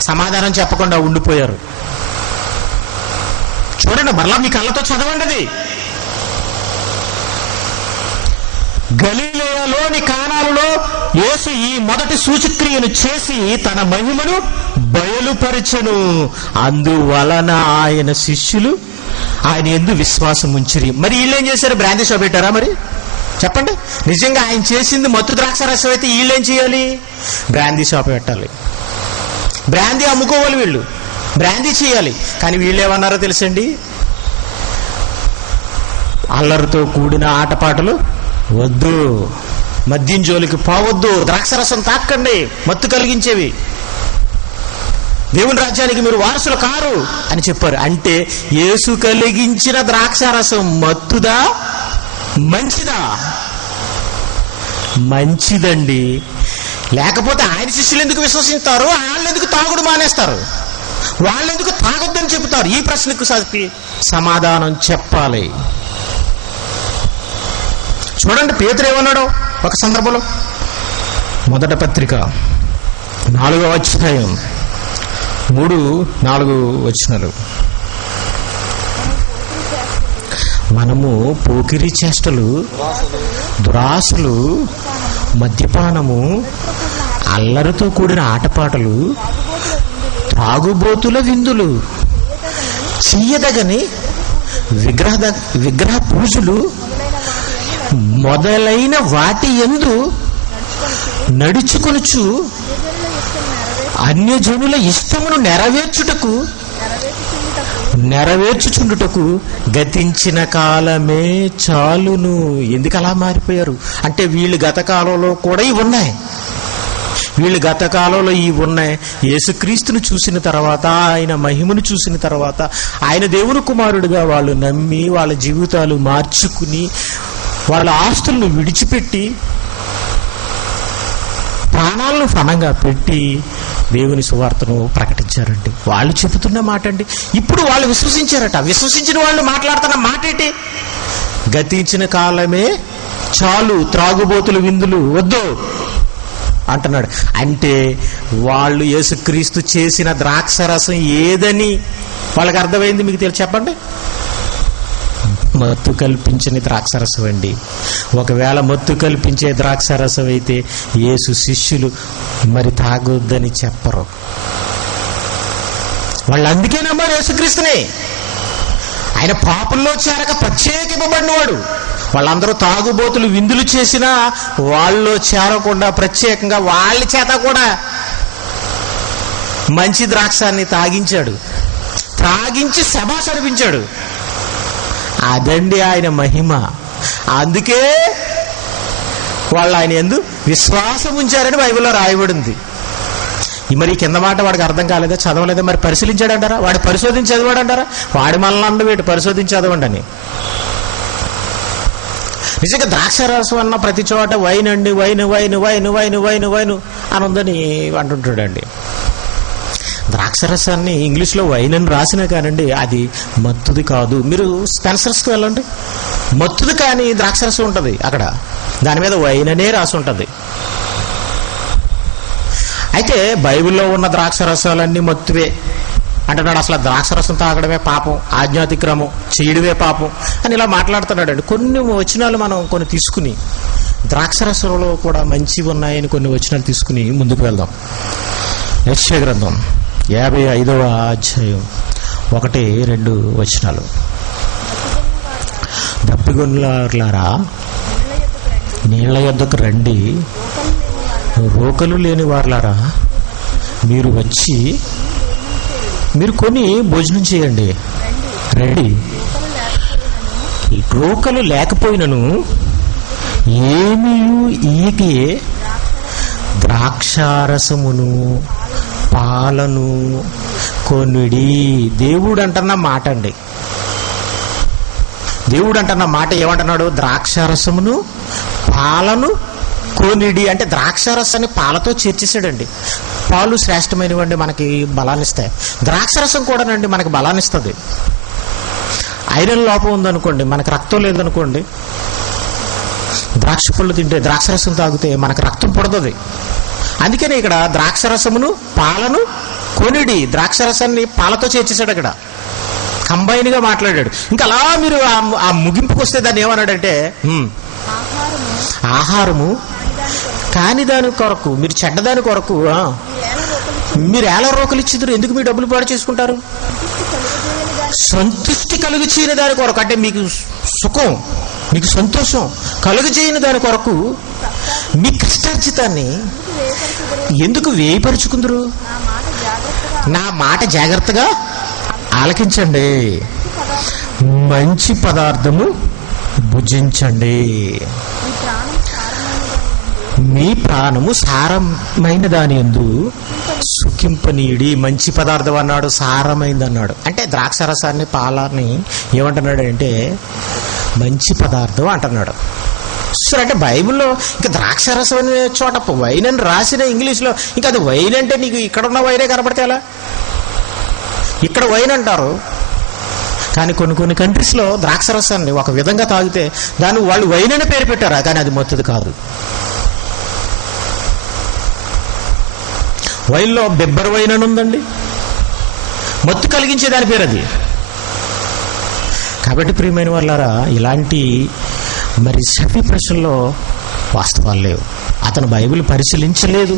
సమాధానం చెప్పకుండా ఉండిపోయారు. చూడండి, మరలా మీ కళ్ళతో చదవండి. అది గలిలయలోని కానాలలో యేసు ఈ మొదటి సూచక్రియను చేసి తన మహిమను బయలుపరచెను. అందువలన ఆయన శిష్యులు ఆయన యందు విశ్వాసం ఉంచిరి. మరి వీళ్ళేం చేశారు? బ్రాందీ షాప్ పెట్టారా? మరి చెప్పండి, నిజంగా ఆయన చేసింది మత్తు ద్రాక్షరసం అయితే వీళ్ళేం చేయాలి? బ్రాందీ షాప్ పెట్టాలి, బ్రాందీ అమ్ముకోవాలి, వీళ్ళు బ్రాందీ చేయాలి. కానీ వీళ్ళు ఏమన్నారో తెలుసండి? అల్లరితో కూడిన ఆటపాటలు వద్దు, మద్యం జోలికి పోవద్దు, ద్రాక్షరసం తాకండి, మత్తు కలిగించేవి, దేవుని రాజ్యానికి మీరు వారసులు కారు అని చెప్పారు. అంటే యేసు కలిగించిన ద్రాక్షరసం మత్తుదా మంచిదా? మంచిదండి. లేకపోతే ఆయన శిష్యులు ఎందుకు విశ్వసిస్తారు? వాళ్ళు ఎందుకు తాగుడు మానేస్తారు? వాళ్ళు ఎందుకు తాగొద్దని చెబుతారు? ఈ ప్రశ్నకు సమాధానం చెప్పాలి. చూడండి, పేతురు ఏమన్నాడో ఒక సందర్భంలో. మొదటి పత్రిక 4వ అధ్యాయం 3-4 వచనాలు. మనము పోకిరి చేష్టలు, దురాశలు, మద్యపానము, అల్లరితో కూడిన ఆటపాటలు, త్రాగుబోతుల విందులు, చెయ్యదగని విగ్రహ పూజలు మొదలైన వాటి యందు నడుచుకొనుచు అన్యజనుల ఇష్టమును నెరవేర్చుచుండుటకు గతించిన కాలమే చాలును. ఎందుకు అలా మారిపోయారు అంటే వీళ్ళు గత కాలంలో కూడా ఇవి ఉన్నాయి. యేసుక్రీస్తును చూసిన తర్వాత, ఆయన మహిమను చూసిన తర్వాత, ఆయన దేవుని కుమారుడిగా వాళ్ళు నమ్మి వాళ్ళ జీవితాలు మార్చుకుని వాళ్ళ ఆస్తులను విడిచిపెట్టి ప్రాణాలను ఫలంగా పెట్టి దేవుని సువార్తను ప్రకటించారండి. వాళ్ళు చెబుతున్న మాట అండి. ఇప్పుడు వాళ్ళు విశ్వసించారట. విశ్వసించిన వాళ్ళు మాట్లాడుతున్న మాట ఏంటి? గతించిన కాలమే చాలు, త్రాగుబోతుల విందులు వద్దు అంటున్నాడు. అంటే వాళ్ళు యేసుక్రీస్తు చేసిన ద్రాక్షరసం ఏదని వాళ్ళకి అర్థమైంది. మీకు తెలిసి చెప్పండి. మత్తు కల్పించని ద్రాక్షరసం అండి. ఒకవేళ మత్తు కల్పించే ద్రాక్షరసం అయితే యేసు శిష్యులు మరి తాగొద్దని చెప్పరు. వాళ్ళు అందుకే నమ్మారు యేసుక్రీస్తుని. ఆయన పాపంలో చేరక ప్రత్యేకింపబడినవాడు. వాళ్ళందరూ తాగుబోతులు విందులు చేసినా వాళ్ళలో చేరకుండా ప్రత్యేకంగా వాళ్ళ చేత కూడా మంచి ద్రాక్షాన్ని తాగించి శభాష్ అనిపించాడు. అదండి ఆయన మహిమ. అందుకే వాళ్ళు ఆయన యందు విశ్వాసం ఉంచారని బైబిల్లో రాయబడింది. మరి కింద మాట వాడికి అర్థం కాలేదా, చదవలేదా? మరి పరిశీలించాడంటారా? వాడు పరిశోధించి చదవాడంటారా? వాడి మనల్ని అండవేటి పరిశోధించి చదవండి అని. నిజంగా ద్రాక్షరసం అన్న ప్రతి చోట వైన్ అండి, wine wine wine wine wine wine అని ఉందని అంటుంటాడండి. ద్రాక్షరసాన్ని ఇంగ్లీష్లో వైన్ అని రాసినా కానండి అది మత్తుది కాదు. మీరు స్పెన్సర్స్కి వెళ్ళండి, మత్తుది కానీ ద్రాక్షరసం ఉంటుంది అక్కడ, దాని మీద వైన్ అనే రాసి ఉంటుంది. అయితే బైబిల్లో ఉన్న ద్రాక్ష రసాలన్నీ మత్తువే అంటున్నాడు. అసలు ద్రాక్షరసం తాగడమే పాపం, ఆజ్ఞాతిక్రమం చేయడమే పాపం అని ఇలా మాట్లాడుతున్నాడు అండి. కొన్ని వచనాలు మనం కొన్ని తీసుకుని ద్రాక్షరసంలో కూడా మంచివి ఉన్నాయని కొన్ని వచనాలు తీసుకుని ముందుకు వెళ్దాం. యెషయా గ్రంథం 55వ అధ్యాయం 1-2 వచనాలు. దప్పిగొల్లారా నీళ్ల యొద్దకు రండి, రోకలు లేని వార్లారా మీరు వచ్చి మీరు కొని భోజనం చేయండి. రండి, రోకలు లేకపోయినను ఏమీ ఈకే ద్రాక్షారసమును పాలను కొనిడి. దేవుడు అంటున్న మాట అండి. దేవుడు అంటున్న మాట ఏమంటున్నాడు? ద్రాక్షారసమును పాలను కొనిడి అంటే ద్రాక్షారసాన్ని పాలతో చేర్చేసాడండి. పాలు శ్రేష్టమైనవండి, మనకి బలాన్ని ఇస్తాయి. ద్రాక్షరసం కూడానండి మనకి బలాన్ని ఇస్తుంది. ఐరన్ లోపం ఉందనుకోండి, మనకు రక్తం లేదనుకోండి, ద్రాక్ష పళ్ళు తింటే ద్రాక్షరసం తాగితే మనకు రక్తం పుడుతుంది. అందుకని ఇక్కడ ద్రాక్షరసమును పాలను కొనిడి, ద్రాక్షరసాన్ని పాలతో చేర్చేశాడు. అక్కడ కంబైన్ గా మాట్లాడాడు. ఇంకా అలా మీరు ఆ ముగింపుకు వస్తే దాన్ని ఏమన్నాడంటే, ఆహారము కాని దాని కొరకు, మీరు చెడ్డదాని కొరకు మీరు ఎలా రోకలు ఇచ్చిద్దరు, ఎందుకు మీ డబ్బులు పాడు చేసుకుంటారు? సంతృష్టి కలుగు చేయని దాని కొరకు, అంటే మీకు సుఖం, మీకు సంతోషం కలుగు చేయని దాని కొరకు మీ కష్టార్జితాన్ని ఎందుకు వేయపరుచుకుందరు? నా మాట జాగ్రత్తగా ఆలకించండి, మంచి పదార్థము భుజించండి, మీ ప్రాణము సారమైన దాని యందు సుఖింపనీయుడి. మంచి పదార్థం అన్నాడు, సారమైంది అన్నాడు. అంటే ద్రాక్షరసాన్ని పాలని ఏమంటున్నాడు అంటే మంచి పదార్థం అంటున్నాడు. సో అంటే బైబిల్లో ఇంకా ద్రాక్షరసం అనే చోట వైన్ అని రాసిన ఇంగ్లీష్లో, ఇంకా అది వైన్ అంటే నీకు ఇక్కడ ఉన్న వైనే కనపడితే ఎలా? ఇక్కడ వైన్ అంటారు, కానీ కొన్ని కంట్రీస్లో ద్రాక్షరసాన్ని ఒక విధంగా తాగితే దాన్ని వాళ్ళు వైన్ అని పేరు పెట్టారు, కానీ అది మత్తుది కాదు. వైన్లో బెబ్బర్ వైన్ అని ఉందండి, మత్తు కలిగించే దాని పేరు అది. కాబట్టి ప్రియమైన వాళ్ళారా, ఇలాంటి మరి సఫీ ప్రశ్నల్లో వాస్తవాలు లేవు. అతను బైబిల్ పరిశీలించలేదు,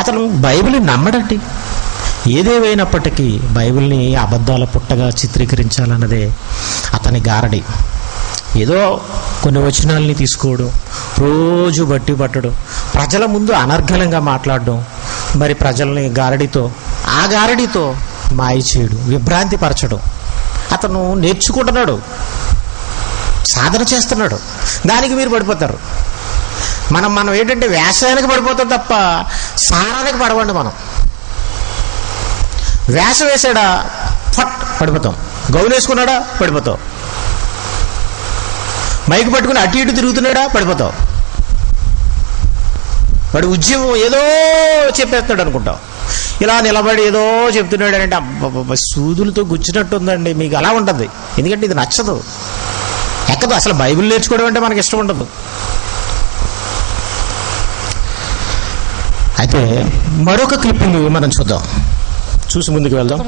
అతను బైబిల్ని నమ్మడండి. ఏదేమైనప్పటికీ బైబిల్ని అబద్ధాల పుట్టగా చిత్రీకరించాలన్నదే అతని గారడి. ఏదో కొన్ని వచనాలని తీసుకోవడం, రోజు బట్టి పట్టడం, ప్రజల ముందు అనర్గళంగా మాట్లాడడం, మరి ప్రజల్ని ఆ గారడితో మాయ చేయడం, విభ్రాంతి పరచడం అతను నేర్చుకుంటున్నాడు, సాధన చేస్తున్నాడు. దానికి మీరు పడిపోతారు. మనం ఏంటంటే వేషానికి పడిపోతాం తప్ప సారానికి పడవండి. మనం వేషం వేసాడా ఫట్ పడిపోతాం, గౌను వేసుకున్నాడా పడిపోతాం, మైకు పట్టుకుని అటు ఇటు తిరుగుతున్నాడా పడిపోతావు, వాడు ఉద్యమం ఏదో చెప్పేస్తాడు అనుకుంటాం, ఇలా నిలబడి ఏదో చెప్తున్నాడు అంటే అబ్బా సూదులతో గుచ్చినట్టు ఉందండి. మీకు అలా ఉంటుంది, ఎందుకంటే ఇది నచ్చదు, ఎక్కదు. అసలు బైబిల్ నేర్చుకోవడం అంటే మనకి ఇష్టం ఉండదు. అయితే మరొక క్లిప్పింగ్ మనం చూద్దాం, చూసి ముందుకు వెళ్దాం.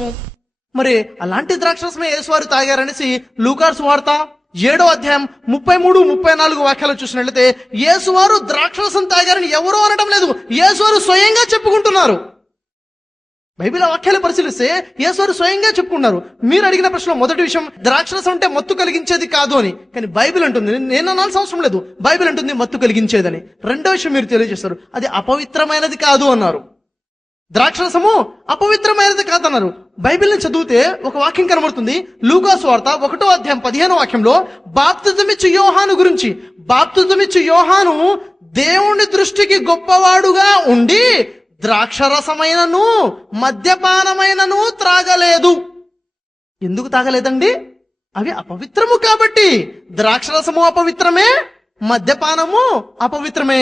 మరి అలాంటి ద్రాక్షరసమే యేసువారు తాగారనేసి లూకా సువార్త 7వ అధ్యాయం 33-34 వాక్యాలు చూసినట్లయితే యేసువారు ద్రాక్షరసం తాగారని ఎవరో అనడం లేదు, యేసువారు స్వయంగా చెప్పుకుంటున్నారు. బైబిల్ వాక్యాలు పరిశీలిస్తే యేసువారు స్వయంగా చెప్పుకున్నారు. మీరు అడిగిన ప్రశ్న మొదటి విషయం, ద్రాక్షరసం అంటే మత్తు కలిగించేది కాదు అని. కానీ బైబిల్ అంటుంది, నేను అనాల్సిన అవసరం లేదు, బైబిల్ అంటుంది మత్తు కలిగించేదని. రెండో విషయం మీరు తెలియజేస్తారు, అది అపవిత్రమైనది కాదు అన్నారు. ద్రాక్షరసము అపవిత్రమైనది కాదన్నారు. బైబిల్ని చదివితే ఒక వాక్యం కనబడుతుంది, లూకా సువార్త 1వ అధ్యాయం 15వ వాక్యంలో బాప్తిజమిచ్చు యోహాను గురించి. బాప్తిజమిచ్చు యోహాను దేవుని దృష్టికి గొప్పవాడుగా ఉండి ద్రాక్షరసమైనను మద్యపానమైనను త్రాగలేదు. ఎందుకు తాగలేదండి? అవి అపవిత్రము కాబట్టి. ద్రాక్షరసము అపవిత్రమే, మద్యపానము అపవిత్రమే.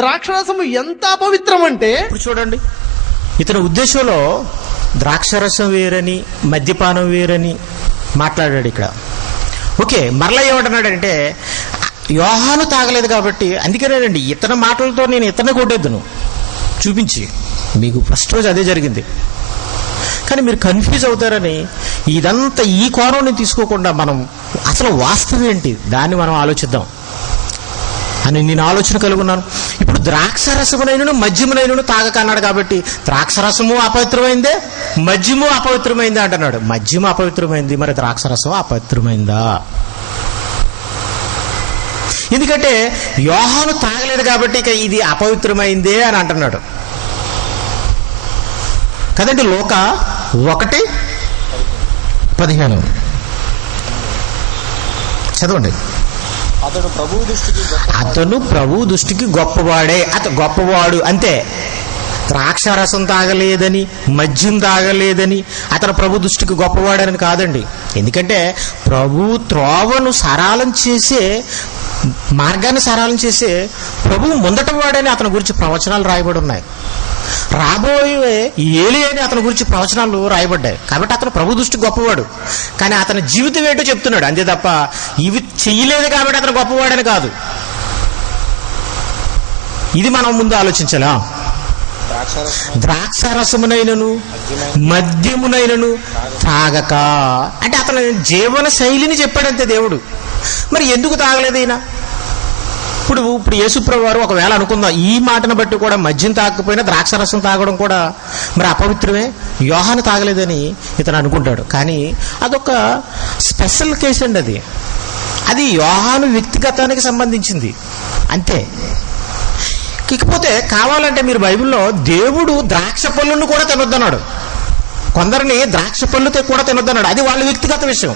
ద్రాక్షరసము ఎంత అపవిత్రం అంటే, ఇప్పుడు చూడండి, ఇతని ఉద్దేశంలో ద్రాక్షరసం వేరని మద్యపానం వేరని మాట్లాడాడు ఇక్కడ. ఓకే, మరలా ఏమంటున్నాడంటే యోహాను తాగలేదు కాబట్టి, అందుకేనండి ఇతని మాటలతో నేను ఇతన్ని కొట్టేద్దును చూపించి. మీకు ఫస్ట్ రోజు అదే జరిగింది. కానీ మీరు కన్ఫ్యూజ్ అవుతారని ఇదంతా ఈ కోణాన్ని తీసుకోకుండా మనం అసలు వాస్తవం ఏంటి దాన్ని మనం ఆలోచిద్దాం అని నేను ఆలోచన కలిగి ఉన్నాను. ఇప్పుడు ద్రాక్షరసమునైనను మద్యమునైనను తాగక అన్నాడు కాబట్టి ద్రాక్షరసము అపవిత్రమైందే, మద్యము అపవిత్రమైందే అంటున్నాడు. మద్యము అపవిత్రమైంది, మరి ద్రాక్షరసం అపవిత్రమైందా? ఎందుకంటే యోహాను తాగలేదు కాబట్టి ఇక ఇది అపవిత్రమైందే అని అంటున్నాడు కదండి. లోక 1:15 చదవండి. అతను ప్రభు దృష్టికి గొప్పవాడే. గొప్పవాడు అంతే. ద్రాక్షారసం తాగలేదని, మద్యం తాగలేదని అతను ప్రభు దృష్టికి గొప్పవాడని కాదండి. ఎందుకంటే ప్రభు త్రోవను సరళం చేసే, మార్గాన్ని సరళం చేసే ప్రభు ముందట వాడని అతని గురించి ప్రవచనాలు రాయబడి ఉన్నాయి. రాబోయే ఏలి అని అతని గురించి ప్రవచనాలు రాయబడ్డాయి. కాబట్టి అతను ప్రభు దృష్టి గొప్పవాడు. కానీ అతని జీవితం ఏంటో చెప్తున్నాడు అంతే తప్ప ఇవి చెయ్యలేదు కాబట్టి అతను గొప్పవాడని కాదు. ఇది మనం ముందు ఆలోచించాలా. ద్రాక్షారసమునైనను మద్యమునైనను తాగక అంటే అతని జీవన శైలిని చెప్పాడంతే దేవుడు. మరి ఎందుకు తాగలేదు ఈయన? ఇప్పుడు యేసుప్రభు వారు ఒకవేళ అనుకుందాం ఈ మాటను బట్టి కూడా మద్యం తాగకపోయినా ద్రాక్షరసం తాగడం కూడా మరి అపవిత్రమే, యోహాను తాగలేదని ఇతను అనుకుంటాడు. కానీ అదొక స్పెషల్ కేసు అండి. అది యోహాను వ్యక్తిగతానికి సంబంధించింది అంతే. ఇకపోతే కావాలంటే మీరు బైబిల్లో దేవుడు ద్రాక్ష పళ్ళను కూడా తినొద్దన్నాడు, కొందరిని ద్రాక్ష పళ్ళు కూడా తినొద్దన్నాడు. అది వాళ్ళ వ్యక్తిగత విషయం.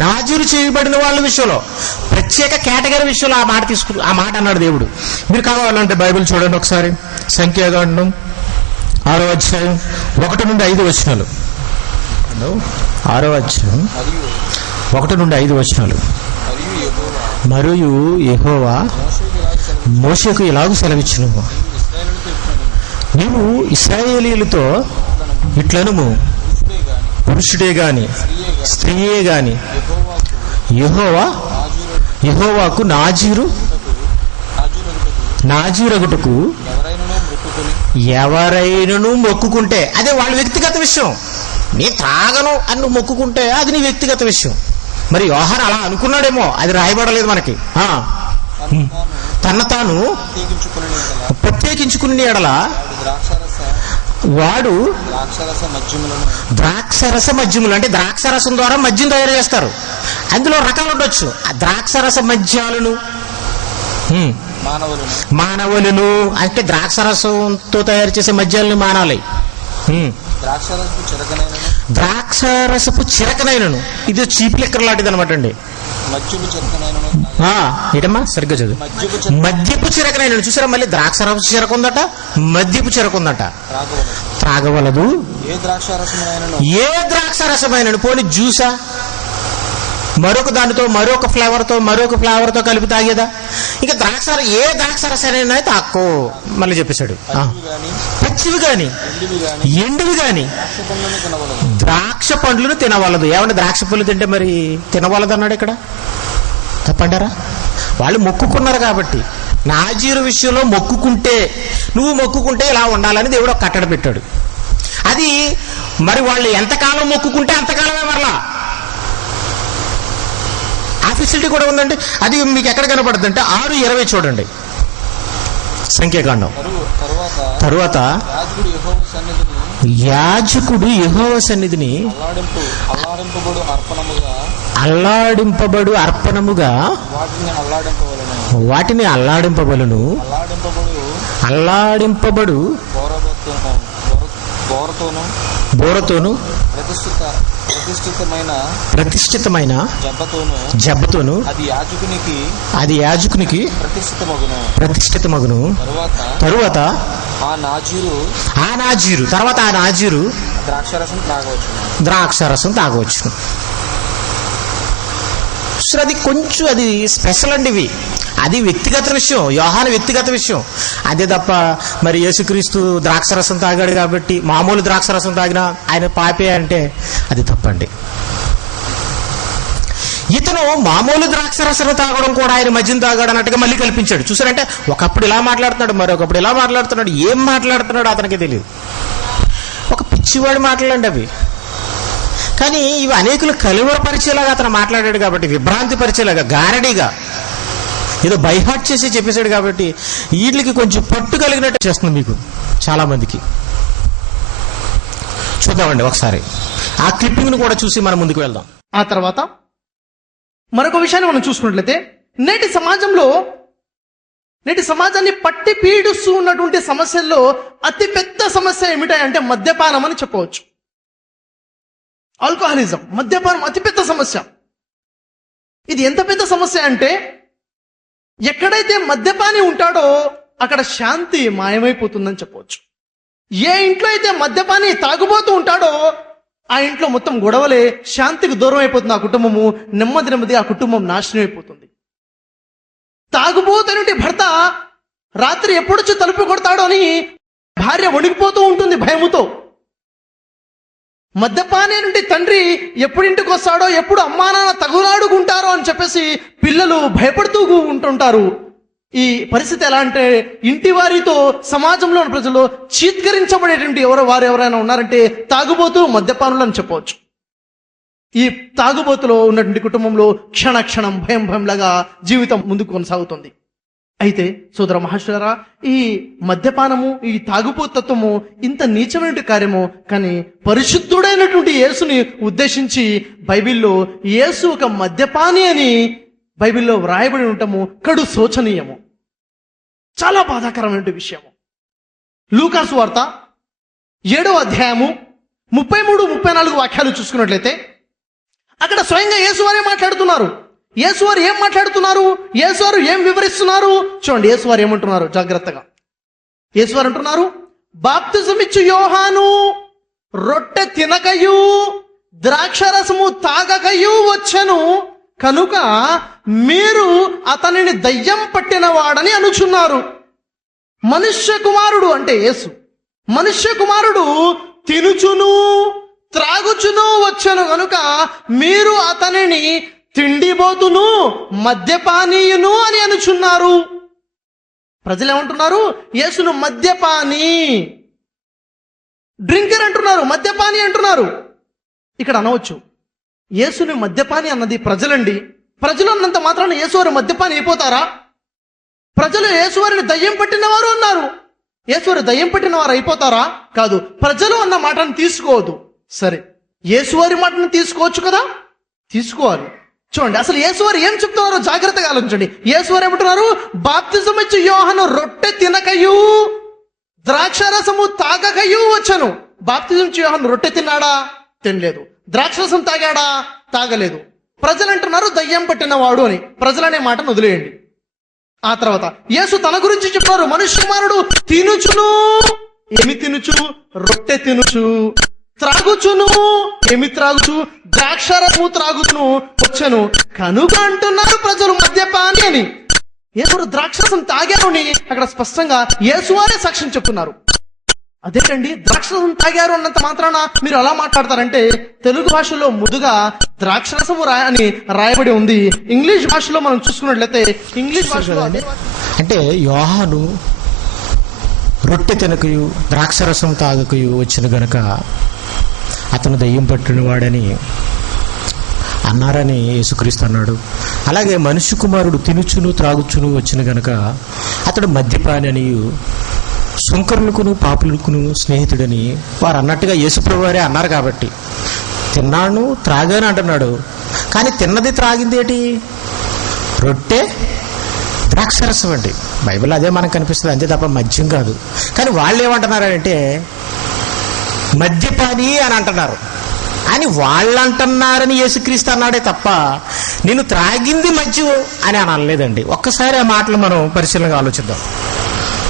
నాజీరు చేయబడిన వాళ్ళ విషయంలో ప్రత్యేక కేటగిరీ విషయంలో ఆ మాట అన్నాడు దేవుడు. మీరు కావాలంటే బైబిల్ చూడండి ఒకసారి. సంఖ్యాకాండం 6వ అధ్యాయం 1 నుండి 5 వచనాలు. 6వ అధ్యాయం 1 నుండి 5 వచనాలు. మరియు యెహోవా మోషేకు ఇలాగూ సెలవిచ్చును, నీవు ఇశ్రాయేలీయులతో ఇట్లనుము, పురుషుడే గాని స్త్రీయే గాని యెహోవాకు నాజీరగుటకు ఎవరైనను మొక్కుకుంటే, అదే వాళ్ళ వ్యక్తిగత విషయం. నేను త్రాగను అని నువ్వు మొక్కుకుంటే అది నీ వ్యక్తిగత విషయం. మరి యోహాను అలా అనుకున్నాడేమో, అది రాయబడలేదు మనకి. తన తాను ప్రత్యేకించుకుని ఎడల వాడు ద్రాక్షరస మద్యములు అంటే ద్రాక్షరసం ద్వారా మద్యం తయారు చేస్తారు. అందులో రకాలు ఉండొచ్చు. ద్రాక్షరస మద్యాలను మానవులను అంటే ద్రాక్షరసంతో తయారు చేసే మద్యాలను మానాలి. ద్రాక్షరసపు చిరకనైనను, ఇది చీప్ లిక్కర్ లాంటిది అనమాట అండి. ఏటమ్మా సరిగ్గా చదువు. మద్యపు చిరకనైనను. చూసారా, మళ్ళీ ద్రాక్షరసపు చిరక ఉందట, మద్యపు చిరక ఉందట. త్రాగవలదు ఏ ద్రాక్షరసమైనను. పోనీ జ్యూసా, మరొక దానితో మరొక ఫ్లేవర్తో కలిపి తాగేదా? ఇంకా ఏ ద్రాక్షరసమైనా తాక్కో. మళ్ళీ చెప్పేశాడు, పచ్చివి గాని ఎండివి గాని ద్రాక్ష పండ్లను తినవలదు. ఏమన్నా ద్రాక్ష పళ్ళు తింటే మరి తినవలదు అన్నాడు ఇక్కడ. తప్పంటారా? వాళ్ళు మొక్కుకున్నారు కాబట్టి. నాజీరు విషయంలో నువ్వు మొక్కుకుంటే ఇలా ఉండాలని దేవుడు ఒక కట్టడ పెట్టాడు. అది మరి వాళ్ళు ఎంతకాలం మొక్కుకుంటే అంతకాలమే మరలా ఆ ఫెసిలిటీ కూడా ఉందండి. అది మీకు ఎక్కడ కనపడుతుంది అంటే 6:20 చూడండి. సంఖ్యాకాండం. తరువాత యాజకుడు యెహోవా సన్నిధిని అల్లాడింపబడు అర్పణముగా వాటిని అల్లాడింపబడును. అల్లాడింపబడు బోరతోను ప్రతిష్ఠితమైన జబ్బతోను అది యాజకునికి ప్రతిష్ఠితమగును. తరువాత ఆ నాజీరు ద్రాక్షరసం తాగవచ్చు. అది కొంచెం అది స్పెషల్ అండి. అది వ్యక్తిగత విషయం, యోహాను వ్యక్తిగత విషయం. అదే తప్ప మరి యేసుక్రీస్తు ద్రాక్షరసం తాగాడు కాబట్టి మామూలు ద్రాక్షరసం తాగినా ఆయన పాపే అంటే అది తప్పండి. ఇతను ఇతను మామూలు ద్రాక్షరసం తాగడం కూడా ఆయన మద్యం తాగాడు అన్నట్టుగా మళ్ళీ కల్పించాడు. చూసారంటే ఒకప్పుడు ఇలా మాట్లాడుతున్నాడు, మరొకప్పుడు ఇలా మాట్లాడుతున్నాడు. ఏం మాట్లాడుతున్నాడు అతనికి తెలియదు. ఒక పిచ్చివాడి మాటలండి అవి. కానీ ఇవి అనేకులు కలువరపరిచేలాగా అతను మాట్లాడాడు కాబట్టి, విభ్రాంతి పరిచేలాగా, గారడీగా ఏదో బైహార్ట్ చేసి చెప్పేశాడు కాబట్టి వీటికి కొంచెం పట్టు కలిగినట్టు చేస్తుంది మీకు చాలా మందికి. చూద్దామండి ఒకసారి ఆ క్లిప్పింగ్ను కూడా చూసి మనం ముందుకు వెళ్దాం. ఆ తర్వాత మరొక విషయాన్ని మనం చూసుకున్నట్లయితే నేటి సమాజాన్ని పట్టి పీడిస్తూ ఉన్నటువంటి సమస్యల్లో అతి పెద్ద సమస్య ఏమిటంటే మద్యపానం అని చెప్పవచ్చు. ఆల్కహాలిజం, మద్యపానం అతిపెద్ద సమస్య. ఇది ఎంత పెద్ద సమస్య అంటే ఎక్కడైతే మద్యపాని ఉంటాడో అక్కడ శాంతి మాయమైపోతుందని చెప్పవచ్చు. ఏ ఇంట్లో అయితే మద్యపాని తాగుబోతూ ఉంటాడో ఆ ఇంట్లో మొత్తం గొడవలే, శాంతికి దూరం అయిపోతుంది ఆ కుటుంబము. నెమ్మది ఆ కుటుంబం నాశనం అయిపోతుంది. తాగుబోతున్నటువంటి భర్త రాత్రి ఎప్పుడొచ్చి తలుపు కొడతాడో అని భార్య వణికిపోతూ ఉంటుంది భయముతో. మద్యపాని నుండి తండ్రి ఎప్పుడు ఇంటికి వస్తాడో, ఎప్పుడు అమ్మా నాన్న తగులాడుకుంటారో అని చెప్పేసి పిల్లలు భయపడుతూ ఉంటుంటారు. ఈ పరిస్థితి ఎలా అంటే ఇంటి వారితో సమాజంలో ప్రజలు చీత్కరించబడేటువంటి వారు ఎవరైనా ఉన్నారంటే తాగుబోతూ మద్యపానులు అని చెప్పవచ్చు. ఈ తాగుబోతులో ఉన్నటువంటి కుటుంబంలో క్షణం భయంలాగా జీవితం ముందుకు కొనసాగుతుంది. అయితే సోదర మహాశయులారా, ఈ మద్యపానము, ఈ తాగుబోతత్వము ఇంత నీచమైన కార్యము. కానీ పరిశుద్ధుడైనటువంటి యేసుని ఉద్దేశించి బైబిల్లో యేసు ఒక మద్యపాని అని బైబిల్లో వ్రాయబడి ఉండటము కడు శోచనీయము, చాలా బాధాకరమైన విషయము. లూకాసు వార్త 7వ అధ్యాయము 33-34 వాక్యాలు చూసుకున్నట్లయితే అక్కడ స్వయంగా యేసువారే మాట్లాడుతున్నారు. యేసువారు ఏం మాట్లాడుతున్నారు, యేసువారు ఏం వివరిస్తున్నారు చూడండి. యేసువారు ఏమంటున్నారు జాగ్రత్తగా. యేసువారు అంటున్నారు, బాప్తిజమిచ్చు యోహాను రొట్టె తినకయు ద్రాక్షరసము తాగకయు వచ్చెను, కనుక మీరు అతనిని దయ్యం పట్టిన వాడని అనుచున్నారు. మనుష్య కుమారుడు అంటే యేసు, మనుష్య కుమారుడు తినుచును త్రాగుచును వచ్చెను కనుక మీరు అతనిని తిండిబోతును మద్యపానీయును అని అనుచున్నారు. ప్రజలు ఏమంటున్నారు? యేసును మద్యపాని, డ్రింకర్ అంటున్నారు, మద్యపాని అంటున్నారు. ఇక్కడ అనవచ్చు, యేసుని మద్యపాని అన్నది ప్రజలండి. ప్రజలు అన్నంత మాత్రాన యేసువారు మద్యపాని అయిపోతారా? ప్రజలు యేసువారిని దయ్యం పట్టిన వారు అన్నారు. యేసువారు దయ్యం పట్టిన వారు అయిపోతారా? కాదు. ప్రజలు అన్న మాటను తీసుకోవద్దు. సరే, యేసువారి మాటను తీసుకోవచ్చు కదా, తీసుకోవాలి. చూడండి అసలు యేసువారు ఏం చెప్తున్నారో జాగ్రత్తగా ఆలోచించండి. యేసువారు ఏమంటున్నారు? బాప్తిజం ఇచ్చి యోహాను రొట్టె తినకయు ద్రాక్షరసము తాగకయు వచ్చను. బాప్తిజం ఇచ్చి యోహాను రొట్టె తిన్నాడా? తినలేదు. ద్రాక్షరసం తాగాడా? తాగలేదు. ప్రజలు అంటున్నారు దయ్యం పట్టినవాడు అని. ప్రజలనే మాటను వదిలేయండి. ఆ తర్వాత యేసు తన గురించి చెప్తున్నారు, మనుష్య కుమారుడు తినుచును, ఏమి తినుచు? రొట్టె తినుచు. త్రాగుచును, ఏమి త్రాగుచు? ద్రాక్షరసము త్రాగుచును వచ్చను, కనుక అంటున్నారు ప్రజలు మద్యపాని అని. యేసు ద్రాక్షరసం తాగారు అని అక్కడ స్పష్టంగా యేసువారే సాక్ష్యం చెప్తున్నారు. అదేంటండి, ద్రాక్షరసం తాగారు అన్నంత మాత్రాన మీరు అలా మాట్లాడతారంటే, తెలుగు భాషలో ముందుగా ద్రాక్షరసము అని రాయబడి ఉంది. ఇంగ్లీష్ భాషలో మనం చూసుకున్నట్లయితే ఇంగ్లీష్ భాషలో అంటే యోహాను రొట్టె తినకయు ద్రాక్షరసం తాగకయు వచ్చిన గనక అతను దయ్యం పట్టిన వాడని అన్నారని యేసుక్రీస్తు అన్నాడు. అలాగే మనుష్య కుమారుడు తినుచును త్రాగుచును వచ్చిన గనక అతడు మద్యపాని అని, సుంకరులకును పాపులకును స్నేహితుడని వారు అన్నట్టుగా యేసుప్రభు వారే అన్నారు. కాబట్టి తిన్నాను త్రాగాను అంటున్నాడు. కానీ తిన్నది త్రాగింది ఏంటి? రొట్టె ద్రాక్షరసం అండి. బైబిల్ అదే మనకు కనిపిస్తుంది, అంతే తప్ప మద్యం కాదు. కానీ వాళ్ళు ఏమంటున్నారంటే మద్యపాని అని అంటున్నారు. అని వాళ్ళు అంటున్నారని యేసుక్రీస్తు అన్నాడే తప్ప నేను త్రాగింది మద్యం అని అనలేదండి. ఒక్కసారి ఆ మాటలు మనం పరిశీలనగా ఆలోచిద్దాం.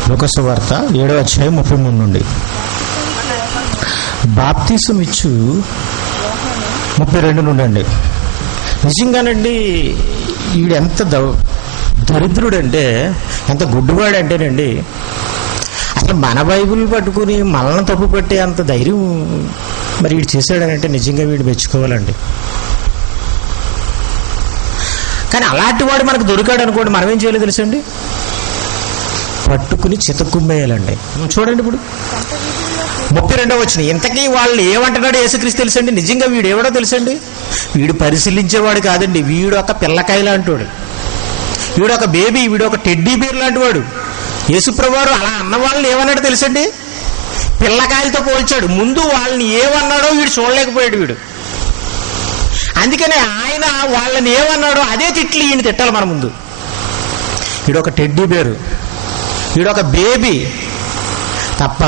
లూకాసు వార్త 7వ అధ్యాయం 33 నుండి. బాప్తిసం ఇచ్చు 32 నుండి అండి. నిజంగానండి వీడు ఎంత దరిద్రుడంటే, ఎంత గుడ్డువాడు అంటేనండి, అసలు మన బైబిల్ పట్టుకుని మనల్ని తప్పు పట్టే అంత ధైర్యం మరి వీడు చేశాడనంటే నిజంగా వీడు మెచ్చుకోవాలండి. కానీ అలాంటి వాడు మనకు దొరికాడు అనుకోండి, మనం ఏం చేయలేదు తెలుసండి, పట్టుకుని చితకుమ్మేయాలండి. చూడండి ఇప్పుడు 32వ వచనం. ఇంతకీ వాళ్ళు ఏమంటున్నాడు యేసుక్రీస్తు తెలుసండి? నిజంగా వీడు ఏవాడో తెలుసండి? వీడు పరిశీలించేవాడు కాదండి, వీడు ఒక పిల్లకాయ లాంటి వాడు, వీడు ఒక బేబీ, వీడు ఒక టెడ్డీ బేర్ లాంటి వాడు. యేసుప్రభువారు అలా అన్న వాళ్ళని ఏమన్నాడు తెలుసండి? పిల్లకాయలతో పోల్చాడు. ముందు వాళ్ళని ఏమన్నాడో వీడు చూడలేకపోయాడు వీడు. అందుకనే ఆయన వాళ్ళని ఏమన్నాడో అదే తిట్లు ఈయన తిట్టాలి మన ముందు. వీడొక టెడ్డీ బేరు, వీడొక బేబీ తప్ప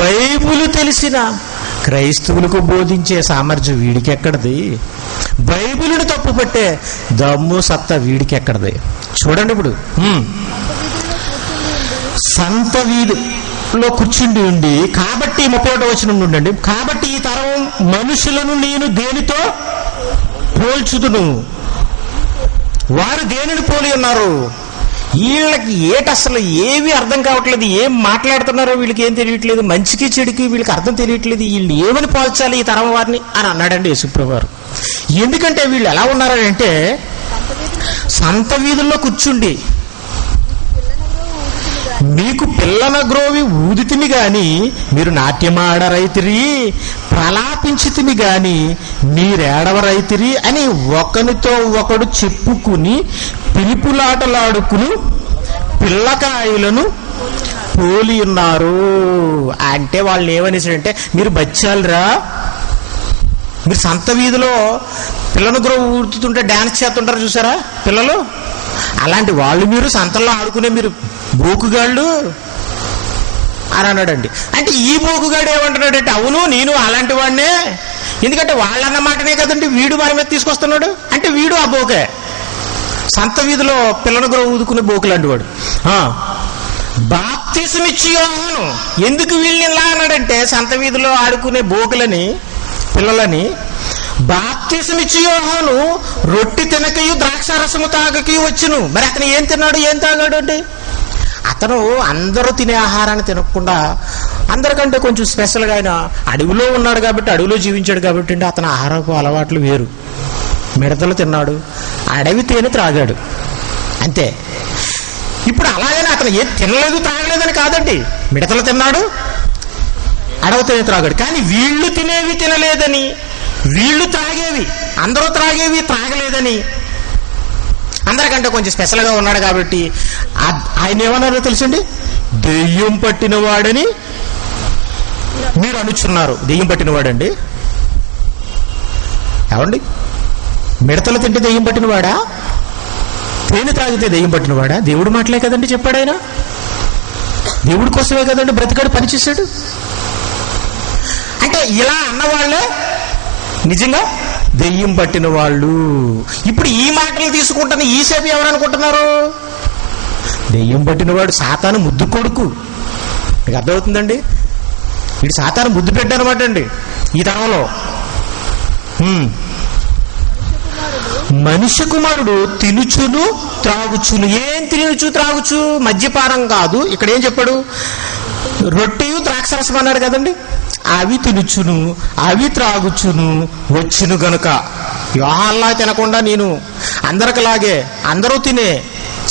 బైబులు తెలిసిన క్రైస్తవులకు బోధించే సామర్థ్యం వీడికి ఎక్కడది? బైబిలును తప్పు పట్టే దమ్ము సత్తా వీడికి ఎక్కడది? చూడండి ఇప్పుడు సంత వీధిలో కూర్చుండి ఉండి, కాబట్టి 31వ వచనం ఉండండి, కాబట్టి ఈ తరం మనుషులను నేను దేనితో పోల్చుదును, వారు దేనిని పోలి ఉన్నారు? వీళ్ళకి అసలు ఏవి అర్థం కావట్లేదు, ఏం మాట్లాడుతున్నారో వీళ్ళకి ఏం తెలియట్లేదు, మంచికి చెడుకి వీళ్ళకి అర్థం తెలియట్లేదు, వీళ్ళు ఏమని పోల్చాలి ఈ తరం వారిని అని అన్నాడండి యేసుప్రభువారు. ఎందుకంటే వీళ్ళు ఎలా ఉన్నారంటే, సంత వీధుల్లో కూర్చుండి మీకు పిల్లన గ్రోవి ఊదితిమి గాని మీరు నాట్యమాడరైతిరి, ప్రలాపించితిమి గాని మీరేడవరైతిరి అని ఒకరితో ఒకడు చెప్పుకుని పిలుపులాటలాడుకుని పిల్లకాయలను పోలి ఉన్నారు. అంటే వాళ్ళు ఏమనేసాడంటే, మీరు బచ్చాలరా, మీరు సంత వీధిలో పిల్లను గ్రోవి ఊడుతుంటే డాన్స్ చేస్తుంటారు చూసారా పిల్లలు, అలాంటి వాళ్ళు మీరు సంతల్లో ఆడుకునే మీరు బోకుగాళ్ళు అని అన్నాడండి. అంటే ఈ బోకుగాడు ఏమంటున్నాడంటే, అవును నేను అలాంటి వాడినే, ఎందుకంటే వాళ్ళన్న మాటనే కదండి వీడు మన మీద తీసుకొస్తున్నాడు, అంటే వీడు ఆ బోకే, సంత వీధిలో పిల్లను గ్రోవి ఊదుకునే బోకులాంటి వాడు. బాప్తిసమిచ్చి యోహాను ఎందుకు వీళ్ళని ఇలా అన్నాడంటే, సంత వీధిలో ఆడుకునే బోకులని పిల్లలని బాప్తిసమిచ్చి యోహాను రొట్టె తినకయు ద్రాక్షారసము తాగకయు వచ్చును. మరి అతను ఏం తిన్నాడు, ఏం తాగాడు అంటే, అతను అందరూ తినే ఆహారాన్ని తినకుండా అందరికంటే కొంచెం స్పెషల్గా ఆయన అడవిలో ఉన్నాడు కాబట్టి, అడవిలో జీవించాడు కాబట్టి అండి అతని ఆహారపు అలవాట్లు వేరు. మిడతలు తిన్నాడు, అడవి తేనె త్రాగాడు, అంతే. ఇప్పుడు అలాగని అతను ఏం తినలేదు తాగలేదని కాదండి, మిడతలు తిన్నాడు, అడవి తేనె త్రాగాడు. కానీ వీళ్ళు తినేవి తినలేదని, వీళ్ళు త్రాగేవి అందరూ త్రాగేవి త్రాగలేదని, అందరికంటే కొంచెం స్పెషల్గా ఉన్నాడు కాబట్టి ఆయన ఏమన్నారో తెలుసండి, దెయ్యం పట్టినవాడని మీరు అనుచున్నారు. దెయ్యం పట్టినవాడండి ఏమండి? మిడతలు తింటే దెయ్యం పట్టినవాడా? తేనె తాగితే దెయ్యం పట్టినవాడా? దేవుడు మాటలే కదండి చెప్పాడు ఆయన, దేవుడి కోసమే కదండి బ్రతికాడు, పనిచేశాడు. అంటే ఇలా అన్నవాళ్లే నిజంగా దెయ్యం పట్టిన వాళ్ళు. ఇప్పుడు ఈ మాటలు తీసుకుంటున్న ఈసేపు ఎవరు అనుకుంటున్నారు? దెయ్యం పట్టినవాడు సాతాను ముద్దు కొడుకు. మీకు అర్థమవుతుందండి? వీడు సాతాను ముద్దు బిడ్డ అనమాట అండి ఈ తరంలో. మనుష్య కుమారుడు తినుచును త్రాగుచును. ఏం తినుచు త్రాగుచు? మద్యపానం కాదు. ఇక్కడ ఏం చెప్పాడు? రొట్టెయు ద్రాక్షరసం అన్నాడు కదండి. అవి తినుచును అవి త్రాగుచును వచ్చును గనుక. యోహాన్లా తినకుండా నేను అందరికిలాగే అందరూ తినే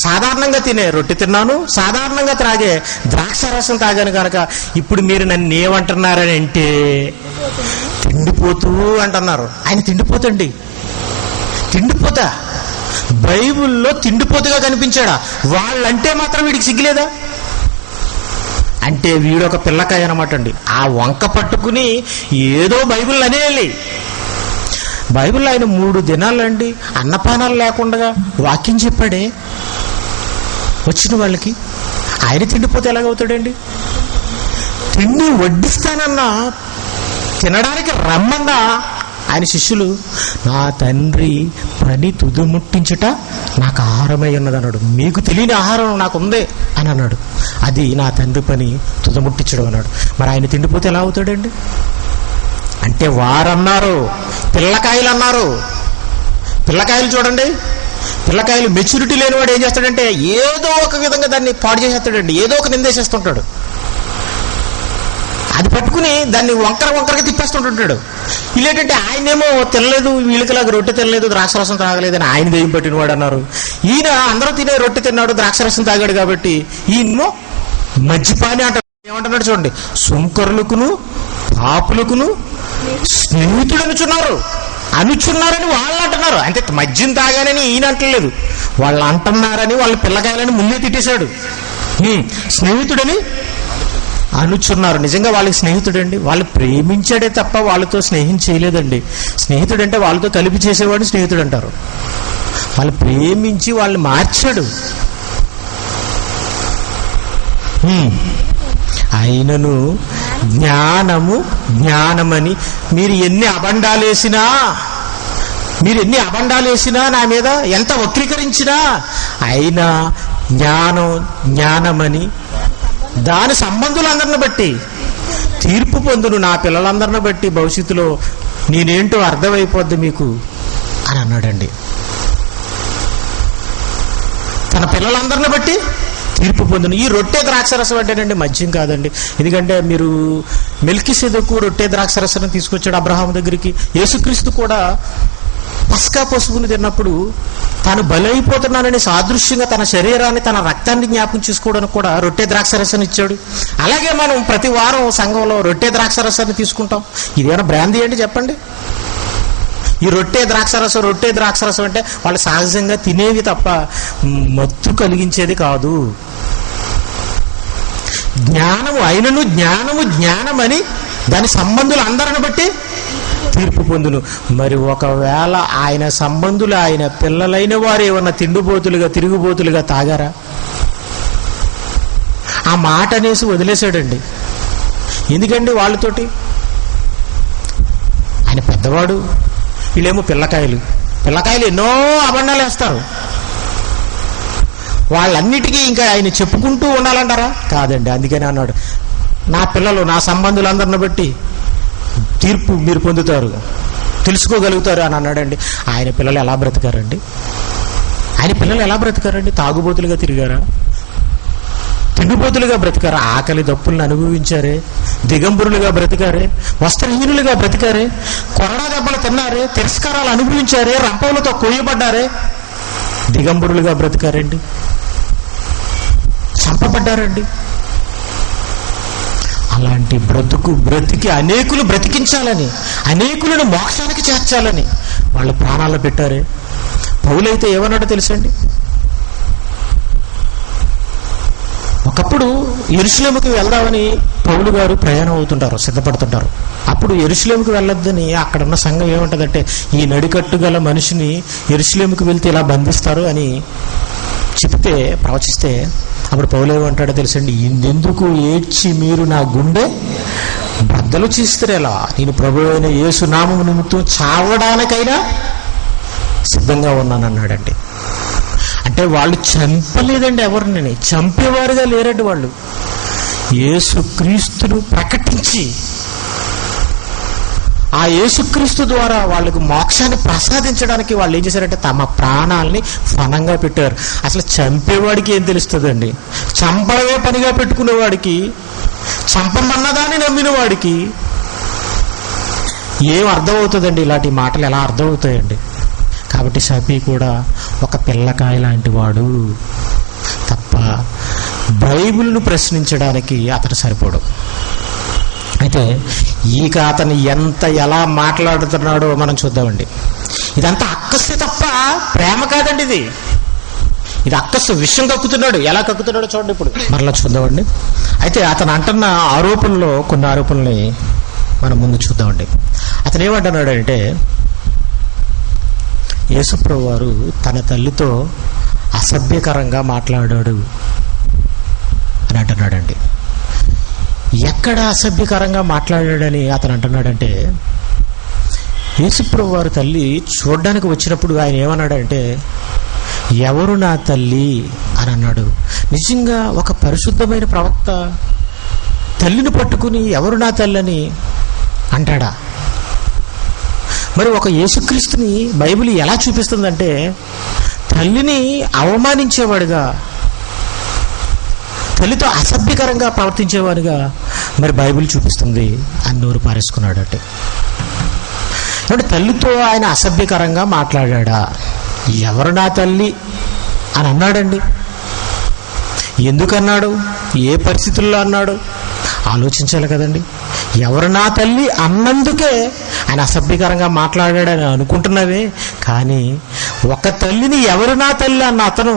సాధారణంగా తినే రొట్టె తిన్నాను, సాధారణంగా త్రాగే ద్రాక్షరసం తాగాను కనుక ఇప్పుడు మీరు నన్ను ఏమంటున్నారని అంటే తిండిపోతూ అంటున్నారు. ఆయన తిండిపోతండి, తిండిపోతా. బైబిల్లో తిండిపోతుగా కనిపించాడా? వాళ్ళంటే మాత్రం వీడికి సిగ్గులేదా? అంటే వీడొక పిల్లకాయ అనమాట అండి. ఆ వంక పట్టుకుని ఏదో బైబిల్ అనేయాలి. బైబిల్ ఆయన 3 దినాలండి అన్నపానాలు లేకుండా వాక్యం చెప్పాడే వచ్చిన వాళ్ళకి. ఆయన తిండిపోతే ఎలాగవుతాడండి? తిండి వడ్డిస్తానన్నా, తినడానికి రమ్మన్నా ఆయన శిష్యులు నా తండ్రి పని తుదిముట్టించుట నాకు ఆహారమై ఉన్నది అన్నాడు. మీకు తెలియని ఆహారం నాకు ఉంది అని అన్నాడు. అది నా తండ్రి పని తుదముట్టించడం అన్నాడు. మరి ఆయన తిండిపోతే ఎలా అవుతాడండి? అంటే వారన్నారు, పిల్లకాయలు అన్నారు. పిల్లకాయలు చూడండి, పిల్లకాయలు మెచ్యూరిటీ లేనివాడు ఏం చేస్తాడంటే ఏదో ఒక విధంగా దాన్ని పాడు చేసేస్తాడండి, ఏదో ఒక నిందేసేస్తుంటాడు. అది పట్టుకుని దాన్ని వంకరగా తిప్పేస్తుంటుంటాడు. ఇల్లేంటంటే ఆయనేమో తినలేదు, వీళ్ళకిలాగా రొట్టె తినలేదు, ద్రాక్షరసం తాగలేదని ఆయన దెయ్యం పట్టినవాడు అన్నారు. ఈయన అందరూ తినే రొట్టె తిన్నాడు, ద్రాక్షరసం తాగాడు కాబట్టి ఈయనో మజ్జిపాని అంటాడు. ఏమంటున్నాడు చూడండి, సుంకరులకును పాపులకును స్నేహితుడు అనుచున్నారని వాళ్ళు అంటున్నారు. అంటే మద్యం తాగానని ఈయన అంటలేదు, వాళ్ళు అంటున్నారని వాళ్ళ పిల్లకాయలని ముందే తిట్టేశాడు. స్నేహితుడని అనుచున్నారు. నిజంగా వాళ్ళకి స్నేహితుడండి, వాళ్ళు ప్రేమించాడే తప్ప వాళ్ళతో స్నేహం చేయలేదండి. స్నేహితుడంటే వాళ్ళతో కలిపి చేసేవాడు స్నేహితుడు అంటారు. వాళ్ళు ప్రేమించి వాళ్ళని మార్చాడు. అయినను జ్ఞానమని మీరు ఎన్ని అబండాలేసినా నా మీద ఎంత వక్రీకరించినా, అయినా జ్ఞానమని దాని సంబంధులందరిని బట్టి తీర్పు పొందును. నా పిల్లలందరిని బట్టి భవిష్యత్తులో నేనేంటో అర్థమైపోద్ది మీకు అని అన్నాడండి. తన పిల్లలందరిని బట్టి తీర్పు పొందును. ఈ రొట్టె ద్రాక్షరసం అంటేనండి మద్యం కాదండి. ఎందుకంటే మీరు మెల్కీసెదెకు రొట్టె ద్రాక్షరసం తీసుకొచ్చాడు అబ్రహాము దగ్గరికి. యేసుక్రీస్తు కూడా పస్కా పశువుని తిన్నప్పుడు తాను బలైపోతున్నానని సాదృశ్యంగా తన శరీరాన్ని, తన రక్తాన్ని జ్ఞాపకం చేసుకోవడానికి కూడా రొట్టె ద్రాక్షరసాన్ని ఇచ్చాడు. అలాగే మనం ప్రతి వారం సంఘంలో రొట్టె ద్రాక్షరసాన్ని తీసుకుంటాం. ఇదేమైనా బ్రాందీ అంటే చెప్పండి? ఈ రొట్టె ద్రాక్షరసం అంటే వాళ్ళు సహజంగా తినేవి తప్ప మత్తు కలిగించేది కాదు. అయినను జ్ఞానమని దాని సంబంధులు అందరిని బట్టి తీర్పు పొందును. మరి ఒకవేళ ఆయన సంబంధులు, ఆయన పిల్లలైన వారు ఏమన్నా తిరుగుబోతులుగా తాగారా? ఆ మాట అనేసి వదిలేశాడండి. ఎందుకండి వాళ్ళతోటి? ఆయన పెద్దవాడు, వీళ్ళేమో పిల్లకాయలు ఎన్నో అబండాలు వేస్తారు. వాళ్ళన్నిటికీ ఇంకా ఆయన చెప్పుకుంటూ ఉండాలంటారా? కాదండి. అందుకని అన్నాడు, నా పిల్లలు, నా సంబంధులందరిని బట్టి తీర్పు మీరు పొందుతారు, తెలుసుకోగలుగుతారు అని అన్నాడండి. ఆయన పిల్లలు ఎలా బ్రతికారండి? తాగుబోతులుగా తిరిగారా? తిండిపోతులుగా బ్రతికారా? ఆకలి దప్పులను అనుభవించారే, దిగంబరులుగా బ్రతికారే, వస్త్రహీనులుగా బ్రతికారే, కొరడా దెబ్బలు తిన్నారే, తిరస్కారాలు అనుభవించారే, రంపవులతో కొయ్యబడ్డారే, దిగంబరులుగా బ్రతికారండి, చంపబడ్డారండి. అలాంటి బ్రతికి అనేకులు బ్రతికించాలని, అనేకులను మోక్షానికి చేర్చాలని వాళ్ళు ప్రాణాలు పెట్టారే. పౌలైతే ఏమన్నాడో తెలుసండి? ఒకప్పుడు యెరూషలేముకి వెళ్దామని పౌలు గారు ప్రయాణం అవుతుంటారు, సిద్ధపడుతుంటారు. అప్పుడు యెరూషలేముకి వెళ్ళొద్దని అక్కడున్న సంఘం ఏమంటదంటే, ఈ నడికట్టు గల మనిషిని యెరూషలేముకి వెళ్తే ఇలా బంధిస్తారు అని ప్రవచిస్తే అప్పుడు పౌలు ఏమంటాడో తెలుసండి? ఎందుకు ఏడ్చి మీరు నా గుండె బద్దలు చేస్తారేలా? నేను ప్రభువైన అయిన యేసు నామము నిమిత్తం చావడానికైనా సిద్ధంగా ఉన్నాను అన్నాడండి. అంటే వాళ్ళు చంపలేదండి, ఎవరిని చంపేవారుగా లేరండి. వాళ్ళు యేసుక్రీస్తును ప్రకటించి ఆ యేసుక్రీస్తు ద్వారా వాళ్ళకు మోక్షాన్ని ప్రసాదించడానికి వాళ్ళు ఏం చేశారంటే తమ ప్రాణాలని ఫలంగా పెట్టారు. అసలు చంపేవాడికి ఏం తెలుస్తుందండి? చంపడమే పనిగా పెట్టుకునేవాడికి, చంపమన్నదాన్ని నమ్మిన వాడికి ఏం అర్థమవుతుందండి? ఇలాంటి మాటలు ఎలా అర్థమవుతాయండి? కాబట్టి షఫీ కూడా ఒక పిల్లకాయ లాంటి వాడు తప్ప బైబిల్ను ప్రశ్నించడానికి అతను సరిపోడు. అయితే అతను ఎలా మాట్లాడుతున్నాడో మనం చూద్దామండి. ఇదంతా అక్కస్సు తప్ప ప్రేమ కాదండి. ఇది అక్కస్సు, విషం కక్కుతున్నాడు. ఎలా కక్కుతున్నాడో చూడండి ఇప్పుడు మరలా చూద్దామండి. అయితే అతను అంటున్న కొన్ని ఆరోపణల్ని మనం ముందు చూద్దామండి. అతను ఏమంటున్నాడంటే, యేసుప్రభు వారు తన తల్లితో అసభ్యకరంగా మాట్లాడాడు అని అంటున్నాడండి. ఎక్కడ అసభ్యకరంగా మాట్లాడాడని అతను అంటున్నాడంటే, యేసుప్రభు వారి తల్లి చూడ్డానికి వచ్చినప్పుడు ఆయన ఏమన్నాడంటే, ఎవరు నా తల్లి అని అన్నాడు. నిజంగా ఒక పరిశుద్ధమైన ప్రవక్త తల్లిని పట్టుకుని ఎవరు నా తల్లి అని అంటాడా? మరి ఒక యేసుక్రీస్తుని బైబిల్ ఎలా చూపిస్తుందంటే, తల్లిని అవమానించేవాడుగా, తల్లితో అసభ్యకరంగా ప్రవర్తించేవాడుగా మరి బైబిల్ చూపిస్తుంది ఆయన నోరు పారేసుకున్నాడట. అంటే తల్లితో ఆయన అసభ్యకరంగా మాట్లాడా. ఎవరు నా తల్లి అని అన్నాడండి. ఎందుకన్నాడు, ఏ పరిస్థితుల్లో అన్నాడు ఆలోచించాలి కదండి. ఎవరు నా తల్లి అన్నందుకే ఆయన అసభ్యకరంగా మాట్లాడాడని అనుకుంటున్నావే, కానీ ఒక తల్లిని ఎవరు నా తల్లి అన్న అతను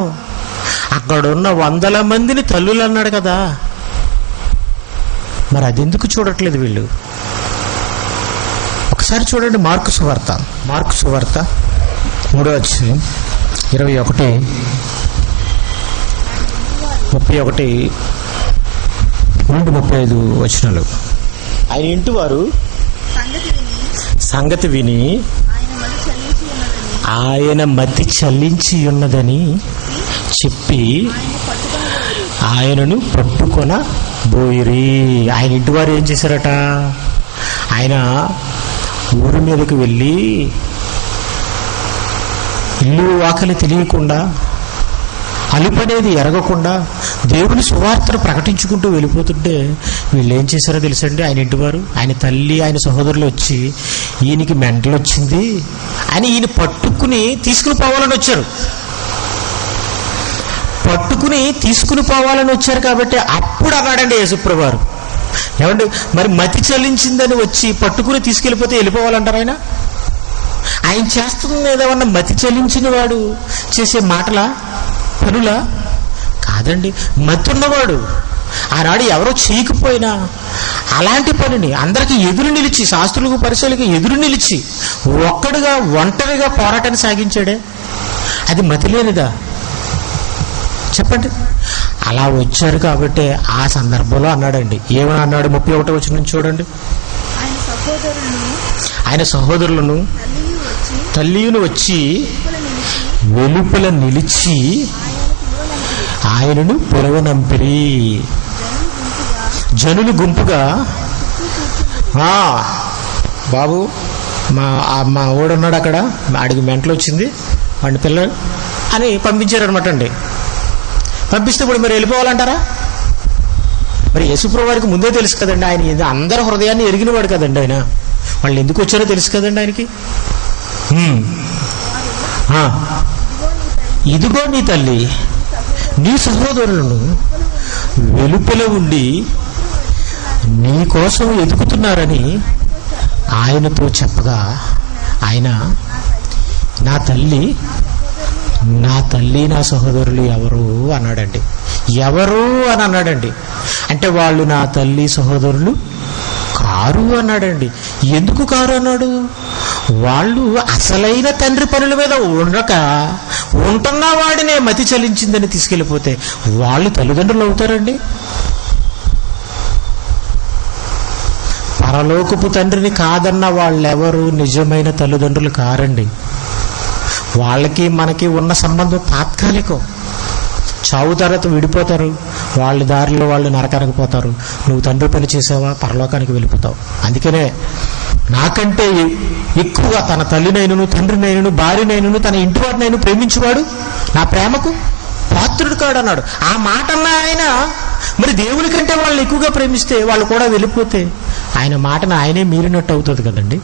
అక్కడున్న 100 మందిని తల్లులు అన్నాడు కదా. మరి అది ఎందుకు చూడట్లేదు వీళ్ళు? ఒకసారి చూడండి మార్కు సువార్త 3వ అధ్యాయం 21, 31 నుండి 35 వచనాలు. ఆయన ఇంటి వారు సంగతి విని ఆయన మతి చల్లించి ఉన్నదని చెప్పి ఆయనను పట్టుకొన బోయిరి. ఆయన ఇంటి వారు ఏం చేశారట? ఆయన ఊరి మీదకి వెళ్ళి ఇల్లు వాకలి తెలియకుండా, అలుపనేది ఎరగకుండా దేవుని సువార్తను ప్రకటించుకుంటూ వెళ్ళిపోతుంటే వీళ్ళు ఏం చేశారో తెలుసండి? ఆయన ఇంటివారు, ఆయన తల్లి, ఆయన సహోదరులు వచ్చి ఈయనకి మెంటలు వచ్చింది అని ఈయన పట్టుకుని తీసుకుని పోవాలని వచ్చారు. కాబట్టి అప్పుడు అన్నాడండి యేసుప్రభు వారు, ఏమండి మరి మతి చలించిందని వచ్చి పట్టుకుని తీసుకెళ్ళిపోతే వెళ్ళిపోవాలంటారు? ఆయన చేస్తున్న ఏదన్నా మతి చలించిన వాడు చేసే మాటలా, పనులా? కాదండి. మతి ఉన్నవాడు ఆనాడు ఎవరో చేయకపోయినా అలాంటి పనిని అందరికి ఎదురు నిలిచి, శాస్త్రులకు పరిశీలకు ఎదురు నిలిచి ఒక్కడుగా ఒంటరిగా పోరాటాన్ని సాగించాడే, అది మతి లేనిదా చెప్పండి? అలా వచ్చారు కాబట్టి ఆ సందర్భంలో అన్నాడండి. ఏమని అన్నాడు? 31వ వచనం చూడండి. ఆయన సహోదరులను తల్లియును వచ్చి వెలుపల నిలిచి ఆయనను పిలవనంపిరి. జనులు గుంపుగా బాబు మా ఓడున్నాడు అక్కడ, ఆడికి మెంటలు వచ్చింది, వాడిని పిల్లలు అని పంపించారనమాట అండి. పంపిస్తే ఇప్పుడు మరి వెళ్ళిపోవాలంటారా? మరి యేసుప్రభు వారికి ముందే తెలుసు కదండి, ఆయన అందరి హృదయాన్ని ఎరిగినవాడు కదండి. ఆయన వాళ్ళు ఎందుకు వచ్చారో తెలుసు కదండి ఆయనకి. ఇదిగో నీ తల్లి, నీ సహోదరులను వెలుపల ఉండి నీ కోసం ఎదుగుతున్నారని ఆయనతో చెప్పగా ఆయన నా తల్లి నా సహోదరులు ఎవరు అన్నాడండి. ఎవరు అని అన్నాడండి. అంటే వాళ్ళు నా తల్లి సహోదరులు కారు అన్నాడండి. ఎందుకు కారు అన్నాడు? వాళ్ళు అసలైన తండ్రి పనుల మీద ఉండక ఉంటున్న వాడినే మతి చలించిందని తీసుకెళ్ళిపోతే వాళ్ళు తల్లిదండ్రులు అవుతారండి? పరలోకపు తండ్రిని కాదన్న వాళ్ళెవరు నిజమైన తల్లిదండ్రులు కారండి. వాళ్ళకి మనకి ఉన్న సంబంధం తాత్కాలికం. చావు తర్వాత విడిపోతారు, వాళ్ళ దారిలో వాళ్ళు నరకానికి పోతారు. నువ్వు తండ్రి పని చేసావా, పరలోకానికి వెళ్ళిపోతావు. అందుకనే నాకంటే ఎక్కువగా తన తల్లినైనను, తండ్రినైనను, భార్యనైనను, తన ఇంటి వాడినైనా ప్రేమించేవాడు నా ప్రేమకు పాత్రుడు కాడు అన్నాడు. ఆ మాట అన్న ఆయన మరి దేవుని కంటే వాళ్ళని ఎక్కువగా ప్రేమిస్తే వాళ్ళు కూడా వెళ్ళిపోతే ఆయన మాటను ఆయనే మీరినట్టు అవుతుంది కదండి.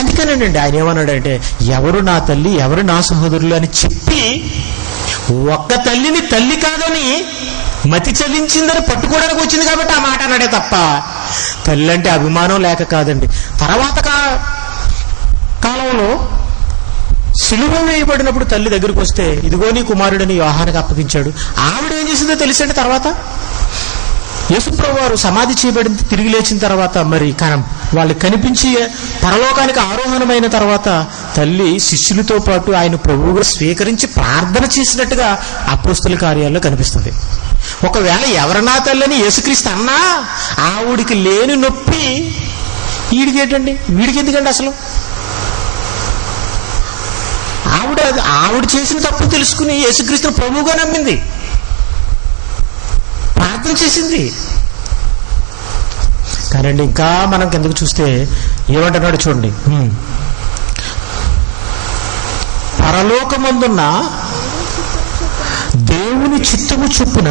అందుకనేనండి ఆయన ఏమన్నాడంటే ఎవరు నా తల్లి, ఎవరు నా సహోదరులు అని చెప్పి ఒక్క తల్లిని తల్లి కాదని మతి చలించిందని పట్టుకోవడానికి వచ్చింది కాబట్టి ఆ మాట అన్నాడే తప్ప తల్లి అంటే అభిమానం లేక కాదండి. తర్వాత కాలంలో సిలువ వేయబడినప్పుడు తల్లి దగ్గరికి వస్తే ఇదిగో నీ కుమారుడని యోహానికి అప్పగించాడు. ఆవిడ ఏం చేసిందో తెలిసండి. తర్వాత యేసుప్రభు వారు సమాధి చేయబడిన తిరిగి లేచిన తర్వాత మరి వాళ్ళు కనిపించి పరలోకానికి ఆరోహణమైన తర్వాత తల్లి శిష్యులతో పాటు ఆయన ప్రభువుగా స్వీకరించి ప్రార్థన చేసినట్టుగా అపోస్తల కార్యాల్లో కనిపిస్తుంది. ఒకవేళ ఎవరన్నా తల్లని యేసుక్రీస్తు అన్నా ఆవిడికి లేని నొప్పి వీడికి ఎందుకండి అసలు? ఆవిడ చేసిన తప్పు తెలుసుకుని యేసుక్రీస్తును ప్రభువుగా నమ్మింది, ప్రార్థన చేసింది. కానండి ఇంకా మనం కిందకు చూస్తే ఏమంటున్నాడు చూడండి. పరలోకమందున్న దేవుని చిత్తము చొప్పున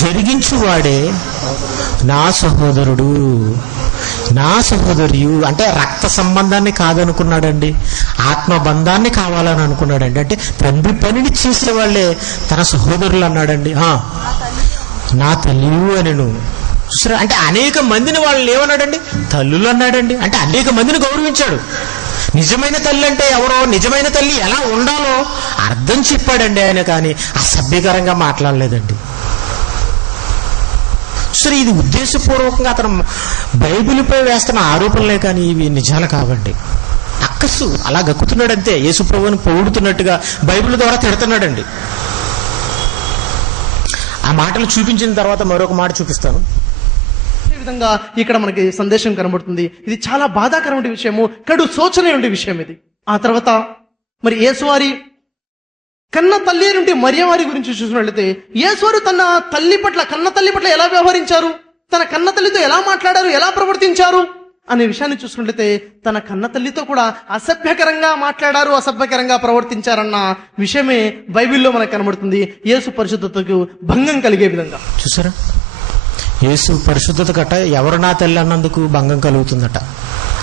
జరిగించువాడే నా సహోదరుడు, నా సహోదరియు. అంటే రక్త సంబంధాన్ని కాదనుకున్నాడండి, ఆత్మ బంధాన్ని కావాలని అనుకున్నాడండి. అంటే తండ్రి పనిని చేసేవాళ్లే తన సహోదరులు అన్నాడండి. నా తల్లి అనెను. చూసారా, అంటే అనేక మందిని వాళ్ళు ఏమన్నాడండి, తల్లులు అన్నాడండి. అంటే అనేక మందిని గౌరవించాడు. నిజమైన తల్లి అంటే ఎవరో, నిజమైన తల్లి ఎలా ఉండాలో అర్థం చెప్పాడండి ఆయన, కానీ అసభ్యకరంగా మాట్లాడలేదండి. సరే, ఇది ఉద్దేశపూర్వకంగా అతను బైబిల్పై వేస్తున్న ఆరోపణలే, కానీ ఇవి నిజాలు కావండి. అక్కసు అలా గక్కుతున్నాడంతే, యేసుప్రభువుని పొగుడుతున్నట్టుగా బైబిల్ ద్వారా తిడుతున్నాడండి. ఆ మాటలు చూపించిన తర్వాత మరొక మాట చూపిస్తాను. ఈ విధంగా ఇక్కడ మనకి సందేశం కనబడుతుంది. ఇది చాలా బాధాకరమైన విషయము, కడు శోచనీయ విషయం ఇది. ఆ తర్వాత మరి యేసువారి కన్న తల్లి నుండి మరియవారి గురించి చూసినట్లయితే, యేసువారు తన తల్లి పట్ల, కన్న తల్లి పట్ల ఎలా వ్యవహరించారు, తన కన్న తల్లితో ఎలా మాట్లాడారు, ఎలా ప్రవర్తించారు అనే విషయాన్ని చూసుకున్నట్లయితే, తన కన్న తల్లితో కూడా అసభ్యకరంగా మాట్లాడారు, అసభ్యకరంగా ప్రవర్తించారన్న విషయమే బైబిల్లో మనకు కనబడుతుంది. యేసు పరిశుద్ధతకు భంగం కలిగే విధంగా. చూసారా, యేసు పరిశుద్ధత గట్ట ఎవరు నా తల్లి అన్నందుకు భంగం కలుగుతుందట.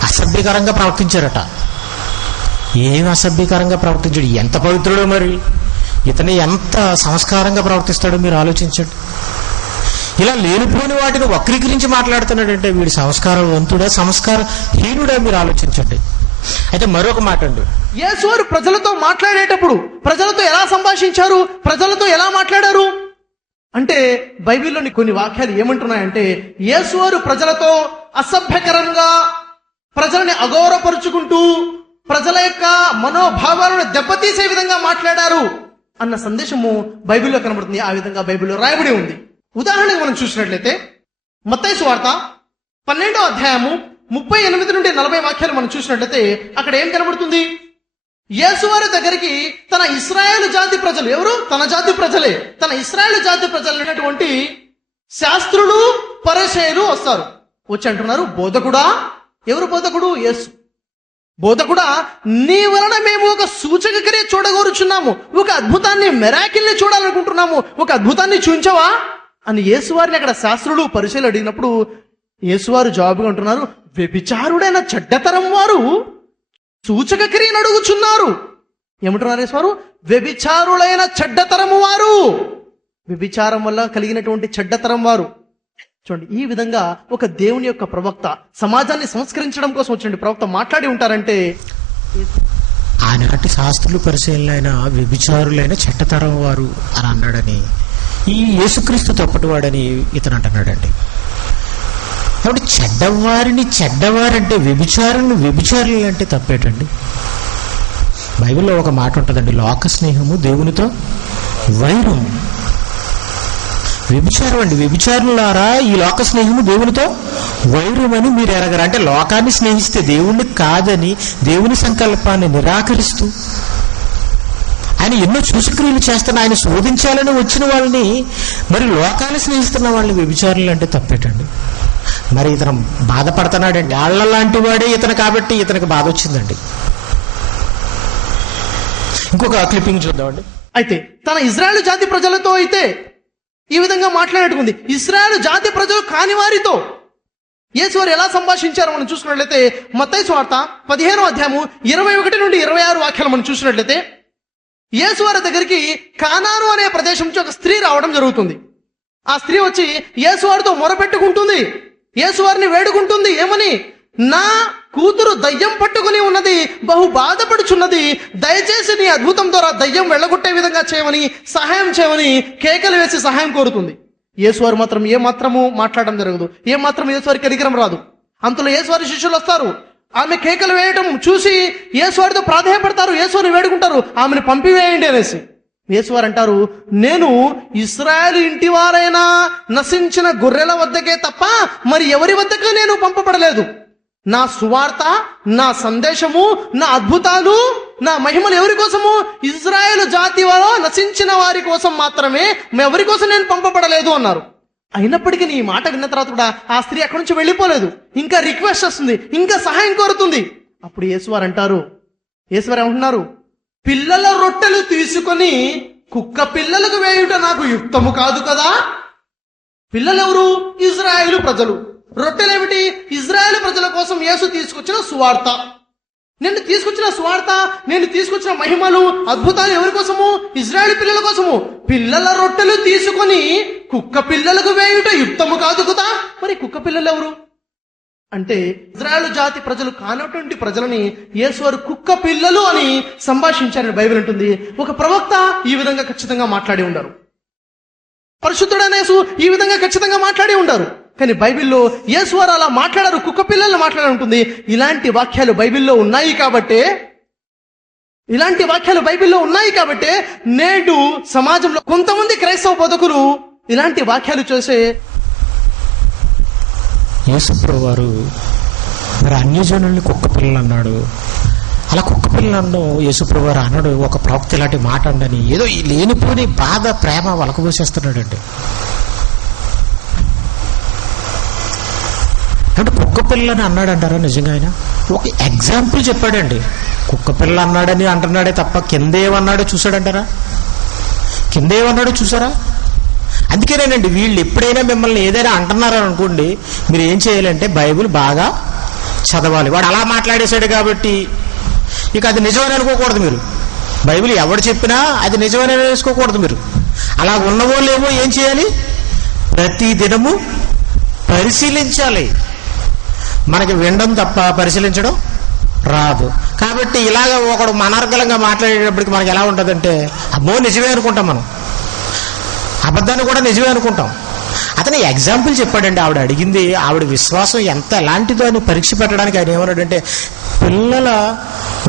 అసభ్యకరంగా ప్రవర్తించారట. ఏం అసభ్యకరంగా ప్రవర్తించాడు, ఎంత పవిత్రుడో, మరి ఇతను ఎంత సంస్కారంగా ప్రవర్తిస్తాడో మీరు ఆలోచించండి. ఇలా లేనిపోని వాటిని వక్రీకరించి మాట్లాడుతున్నాడంటే వీడి సంస్కారవంతుడా, సంస్కారహీనుడా, మీరు ఆలోచించండి. అయితే మరొక మాట అండి, యేసువారు ప్రజలతో మాట్లాడేటప్పుడు ప్రజలతో ఎలా సంభాషించారు, ప్రజలతో ఎలా మాట్లాడారు అంటే, బైబిల్లోని కొన్ని వాక్యాలు ఏమంటున్నాయంటే, యేసువారు ప్రజలతో అసభ్యకరంగా, ప్రజల్ని అగౌరవపరుచుకుంటూ, ప్రజల యొక్క మనోభావాలను దెబ్బతీసే విధంగా మాట్లాడారు అన్న సందేశము బైబిల్లో కనబడుతుంది. ఆ విధంగా బైబిల్లో రాయబడి ఉంది. ఉదాహరణకు మనం చూసినట్లయితే మత్తయి సువార్త 12వ అధ్యాయము 38 నుండి 40 వాక్యాలు మనం చూసినట్లయితే, అక్కడ ఏం కనబడుతుంది, యేసువారి దగ్గరికి తన ఇశ్రాయేలు జాతి ప్రజలు, ఎవరు, తన జాతి ప్రజలే, తన ఇశ్రాయేలు జాతి ప్రజలైనటువంటి శాస్త్రులు, పరిసయ్యులు వస్తారు. వచ్చి అంటున్నారు, బోధకుడా. ఎవరు బోధకుడు? యేసు. బోధకుడా, నీ వలన మేము ఒక సూచక క్రియ చూడగోరుచున్నాము, ఒక అద్భుతాన్ని, మెరాకిల్ని చూడాలనుకుంటున్నాము, ఒక అద్భుతాన్ని చూంచవా అని యేసువారిని అక్కడ శాస్త్రులు, పరిసయ్యులు అడిగినప్పుడు యేసువారు జవాబుగా అంటున్నారు, వ్యభిచారుడైన చెడ్డతరం వారు సూచక క్రియను అడుగుచున్నారు. ఏమంటున్నారు యేసువారు? వ్యభిచారులైన చెడ్డతరము వారు, వ్యభిచారం వల్ల కలిగినటువంటి చెడ్డతరం వారు. చూడండి, ఈ విధంగా ఒక దేవుని యొక్క ప్రవక్త, సమాజాన్ని సంస్కరించడం కోసం వచ్చిన ప్రవక్త మాట్లాడి ఉంటారంటే, ఆనాటి శాస్త్రులు, పరిశీలన వ్యభిచారులైన చెడ్డతరం వారు అని అన్నాడని, ఈ యేసుక్రీస్తు తప్పటివాడని ఇతను అంటున్నాడండి. కాబట్టి చెడ్డవారిని చెడ్డవారంటే, వ్యభిచారులను వ్యభిచారులు అంటే తప్పేటండి. బైబిల్లో ఒక మాట ఉంటుందండి, లోక స్నేహము దేవునితో వైరం. వ్యభిచారం అండి, వ్యభిచారులారా ఈ లోక స్నేహము దేవునితో వైరం అని మీరు ఎరగరు. అంటే లోకాన్ని స్నేహిస్తే దేవుణ్ణి కాదని, దేవుని సంకల్పాన్ని నిరాకరిస్తూ, ఆయన ఎన్నో సూచక్రియలు చేస్తున్న, ఆయన శోధించాలని వచ్చిన వాళ్ళని, మరి లోకాన్ని స్నేహిస్తున్న వాళ్ళని వ్యభిచారులు అంటే తప్పేటండి. మరి ఇతను బాధపడుతున్నాడండి, వాళ్ళ లాంటి వాడే ఇతను, కాబట్టి ఇతనికి బాధ వచ్చిందండి. ఇంకొక క్లిప్పింగ్ చూద్దామండి. అయితే తన ఇజ్రాయేలు జాతి ప్రజలతో అయితే ఈ విధంగా మాట్లాడుకుంది, ఇశ్రాయేలు జాతి ప్రజలు కాని వారితో యేసువారు ఎలా సంభాషించారో మనం చూసుకున్నట్లయితే, మత్తయి సువార్త 15వ అధ్యాయము 21 నుండి 26 వాక్యాలు మనం చూసినట్లయితే, యేసువారి దగ్గరికి కానాను అనే ప్రదేశం నుంచి ఒక స్త్రీ రావడం జరుగుతుంది. ఆ స్త్రీ వచ్చి యేసువారితో మొరపెట్టుకుంటుంది, యేసువారిని వేడుకుంటుంది. ఏమని? నా కూతురు దయ్యం పట్టుకుని ఉన్నది, బహు బాధపడుచున్నది, దయచేసి నీ అద్భుతం ద్వారా దయ్యం వెళ్ళగొట్టే విధంగా చేయమని, సహాయం చేయమని కేకలు వేసి సహాయం కోరుతుంది. యేసువారు మాత్రం ఏమాత్రము మాట్లాడడం జరగదు, ఏమాత్రం యేసువారికి కనికరం రాదు. అంతలో యేసువారి శిష్యులు వస్తారు, ఆమె కేకలు వేయడం చూసి యేసువారితో ప్రాధేయపడతారు, యేసువారిని వేడుకుంటారు, ఆమెను పంపివేయండి అనేసి. యేసువారు అంటారు, నేను ఇశ్రాయేలు ఇంటి వారైనా నశించిన గొర్రెల వద్దకే తప్ప మరి ఎవరి వద్దకు నేను పంపబడలేదు. నా సువార్త, నా సందేశము, నా అద్భుతాలు, నా మహిమలు ఎవరి కోసము? ఇజ్రాయేలు జాతి వారు నశించిన వారి కోసం మాత్రమే, ఎవరి కోసం నేను పంపబడలేదు అన్నారు. అయినప్పటికీ ఈ మాట విన్న తర్వాత కూడా ఆ స్త్రీ అక్కడి నుంచి వెళ్ళిపోలేదు, ఇంకా రిక్వెస్ట్ వస్తుంది, ఇంకా సహాయం కోరుతుంది. అప్పుడు యేసువారు అంటారు, యేసువారు ఏమంటున్నారు? పిల్లల రొట్టెలు తీసుకొని కుక్క పిల్లలకు వేయుట నాకు యుక్తము కాదు కదా. పిల్లలెవరు? ఇజ్రాయేలు ప్రజలు. రొట్టెలేమిటి? ఇజ్రాయేలు ప్రజల కోసం యేసు తీసుకొచ్చిన సువార్త. నేను తీసుకొచ్చిన సువార్త, నేను తీసుకొచ్చిన మహిమలు, అద్భుతాలు ఎవరి కోసము? ఇజ్రాయేలు పిల్లల కోసము. పిల్లల రొట్టెలు తీసుకొని కుక్క పిల్లలకు వేయుట యుక్తము కాదు కదా. మరి కుక్క పిల్లలు ఎవరు అంటే ఇజ్రాయేలు జాతి ప్రజలు కానటువంటి ప్రజలని యేసువారు కుక్క పిల్లలు అని సంభాషించారని బైబిల్ అంటుంది. ఒక ప్రవక్త ఈ విధంగా ఖచ్చితంగా మాట్లాడి ఉండారు. పరిశుద్ధుడైన యేసు ఈ విధంగా ఖచ్చితంగా మాట్లాడి ఉండారు. కానీ బైబిల్లో యేసువారు అలా మాట్లాడారు, కుక్క పిల్లలు మాట్లాడి ఉంటుంది. ఇలాంటి వాక్యాలు బైబిల్లో ఉన్నాయి కాబట్టే నేడు సమాజంలో కొంతమంది క్రైస్తవ బోధకులు ఇలాంటి వాక్యాలు చేసే యేసుప్రభు వారు మరి అన్యజనుల్ని కుక్క పిల్లలు అన్నాడు. అలా కుక్క పిల్లలు అన్నాడు యేసుప్రభు వారు అన్నాడు. ఒక ప్రవక్త ఇలాంటి మాట అండని ఏదో ఈ లేనిపోని బాధ ప్రేమ వలకబోసేస్తున్నాడు అండి. అంటే కుక్క పిల్లని అన్నాడు అంటారా నిజంగా? ఆయన ఒక ఎగ్జాంపుల్ చెప్పాడండి. కుక్క పిల్ల అన్నాడని అంటున్నాడే తప్ప కిందేమన్నాడో చూసాడంటారా? కిందేమన్నాడో చూసారా? అందుకేనేనండి వీళ్ళు ఎప్పుడైనా మిమ్మల్ని ఏదైనా అంటున్నారని అనుకోండి, మీరు ఏం చేయాలంటే బైబిల్ బాగా చదవాలి. వాడు అలా మాట్లాడేశాడు కాబట్టి ఇక అది నిజమని అనుకోకూడదు. మీరు బైబిల్ ఎవడు చెప్పినా అది నిజమని వేసుకోకూడదు. మీరు అలా ఉన్నవో లేవో ఏం చేయాలి? ప్రతి దినము పరిశీలించాలి. మనకి వినడం తప్ప పరిశీలించడం రాదు. కాబట్టి ఇలాగ ఒకడు అనర్గళంగా మాట్లాడేటప్పటికి మనకి ఎలా ఉంటుందంటే అమ్మో నిజమే అనుకుంటాం, మనం అబద్ధాన్ని కూడా నిజమే అనుకుంటాం. అతను ఎగ్జాంపుల్ చెప్పాడండి. ఆవిడ అడిగింది, ఆవిడ విశ్వాసం ఎంత ఎలాంటిదో అని పరీక్ష పెట్టడానికి ఆయన ఏమన్నాడంటే పిల్లల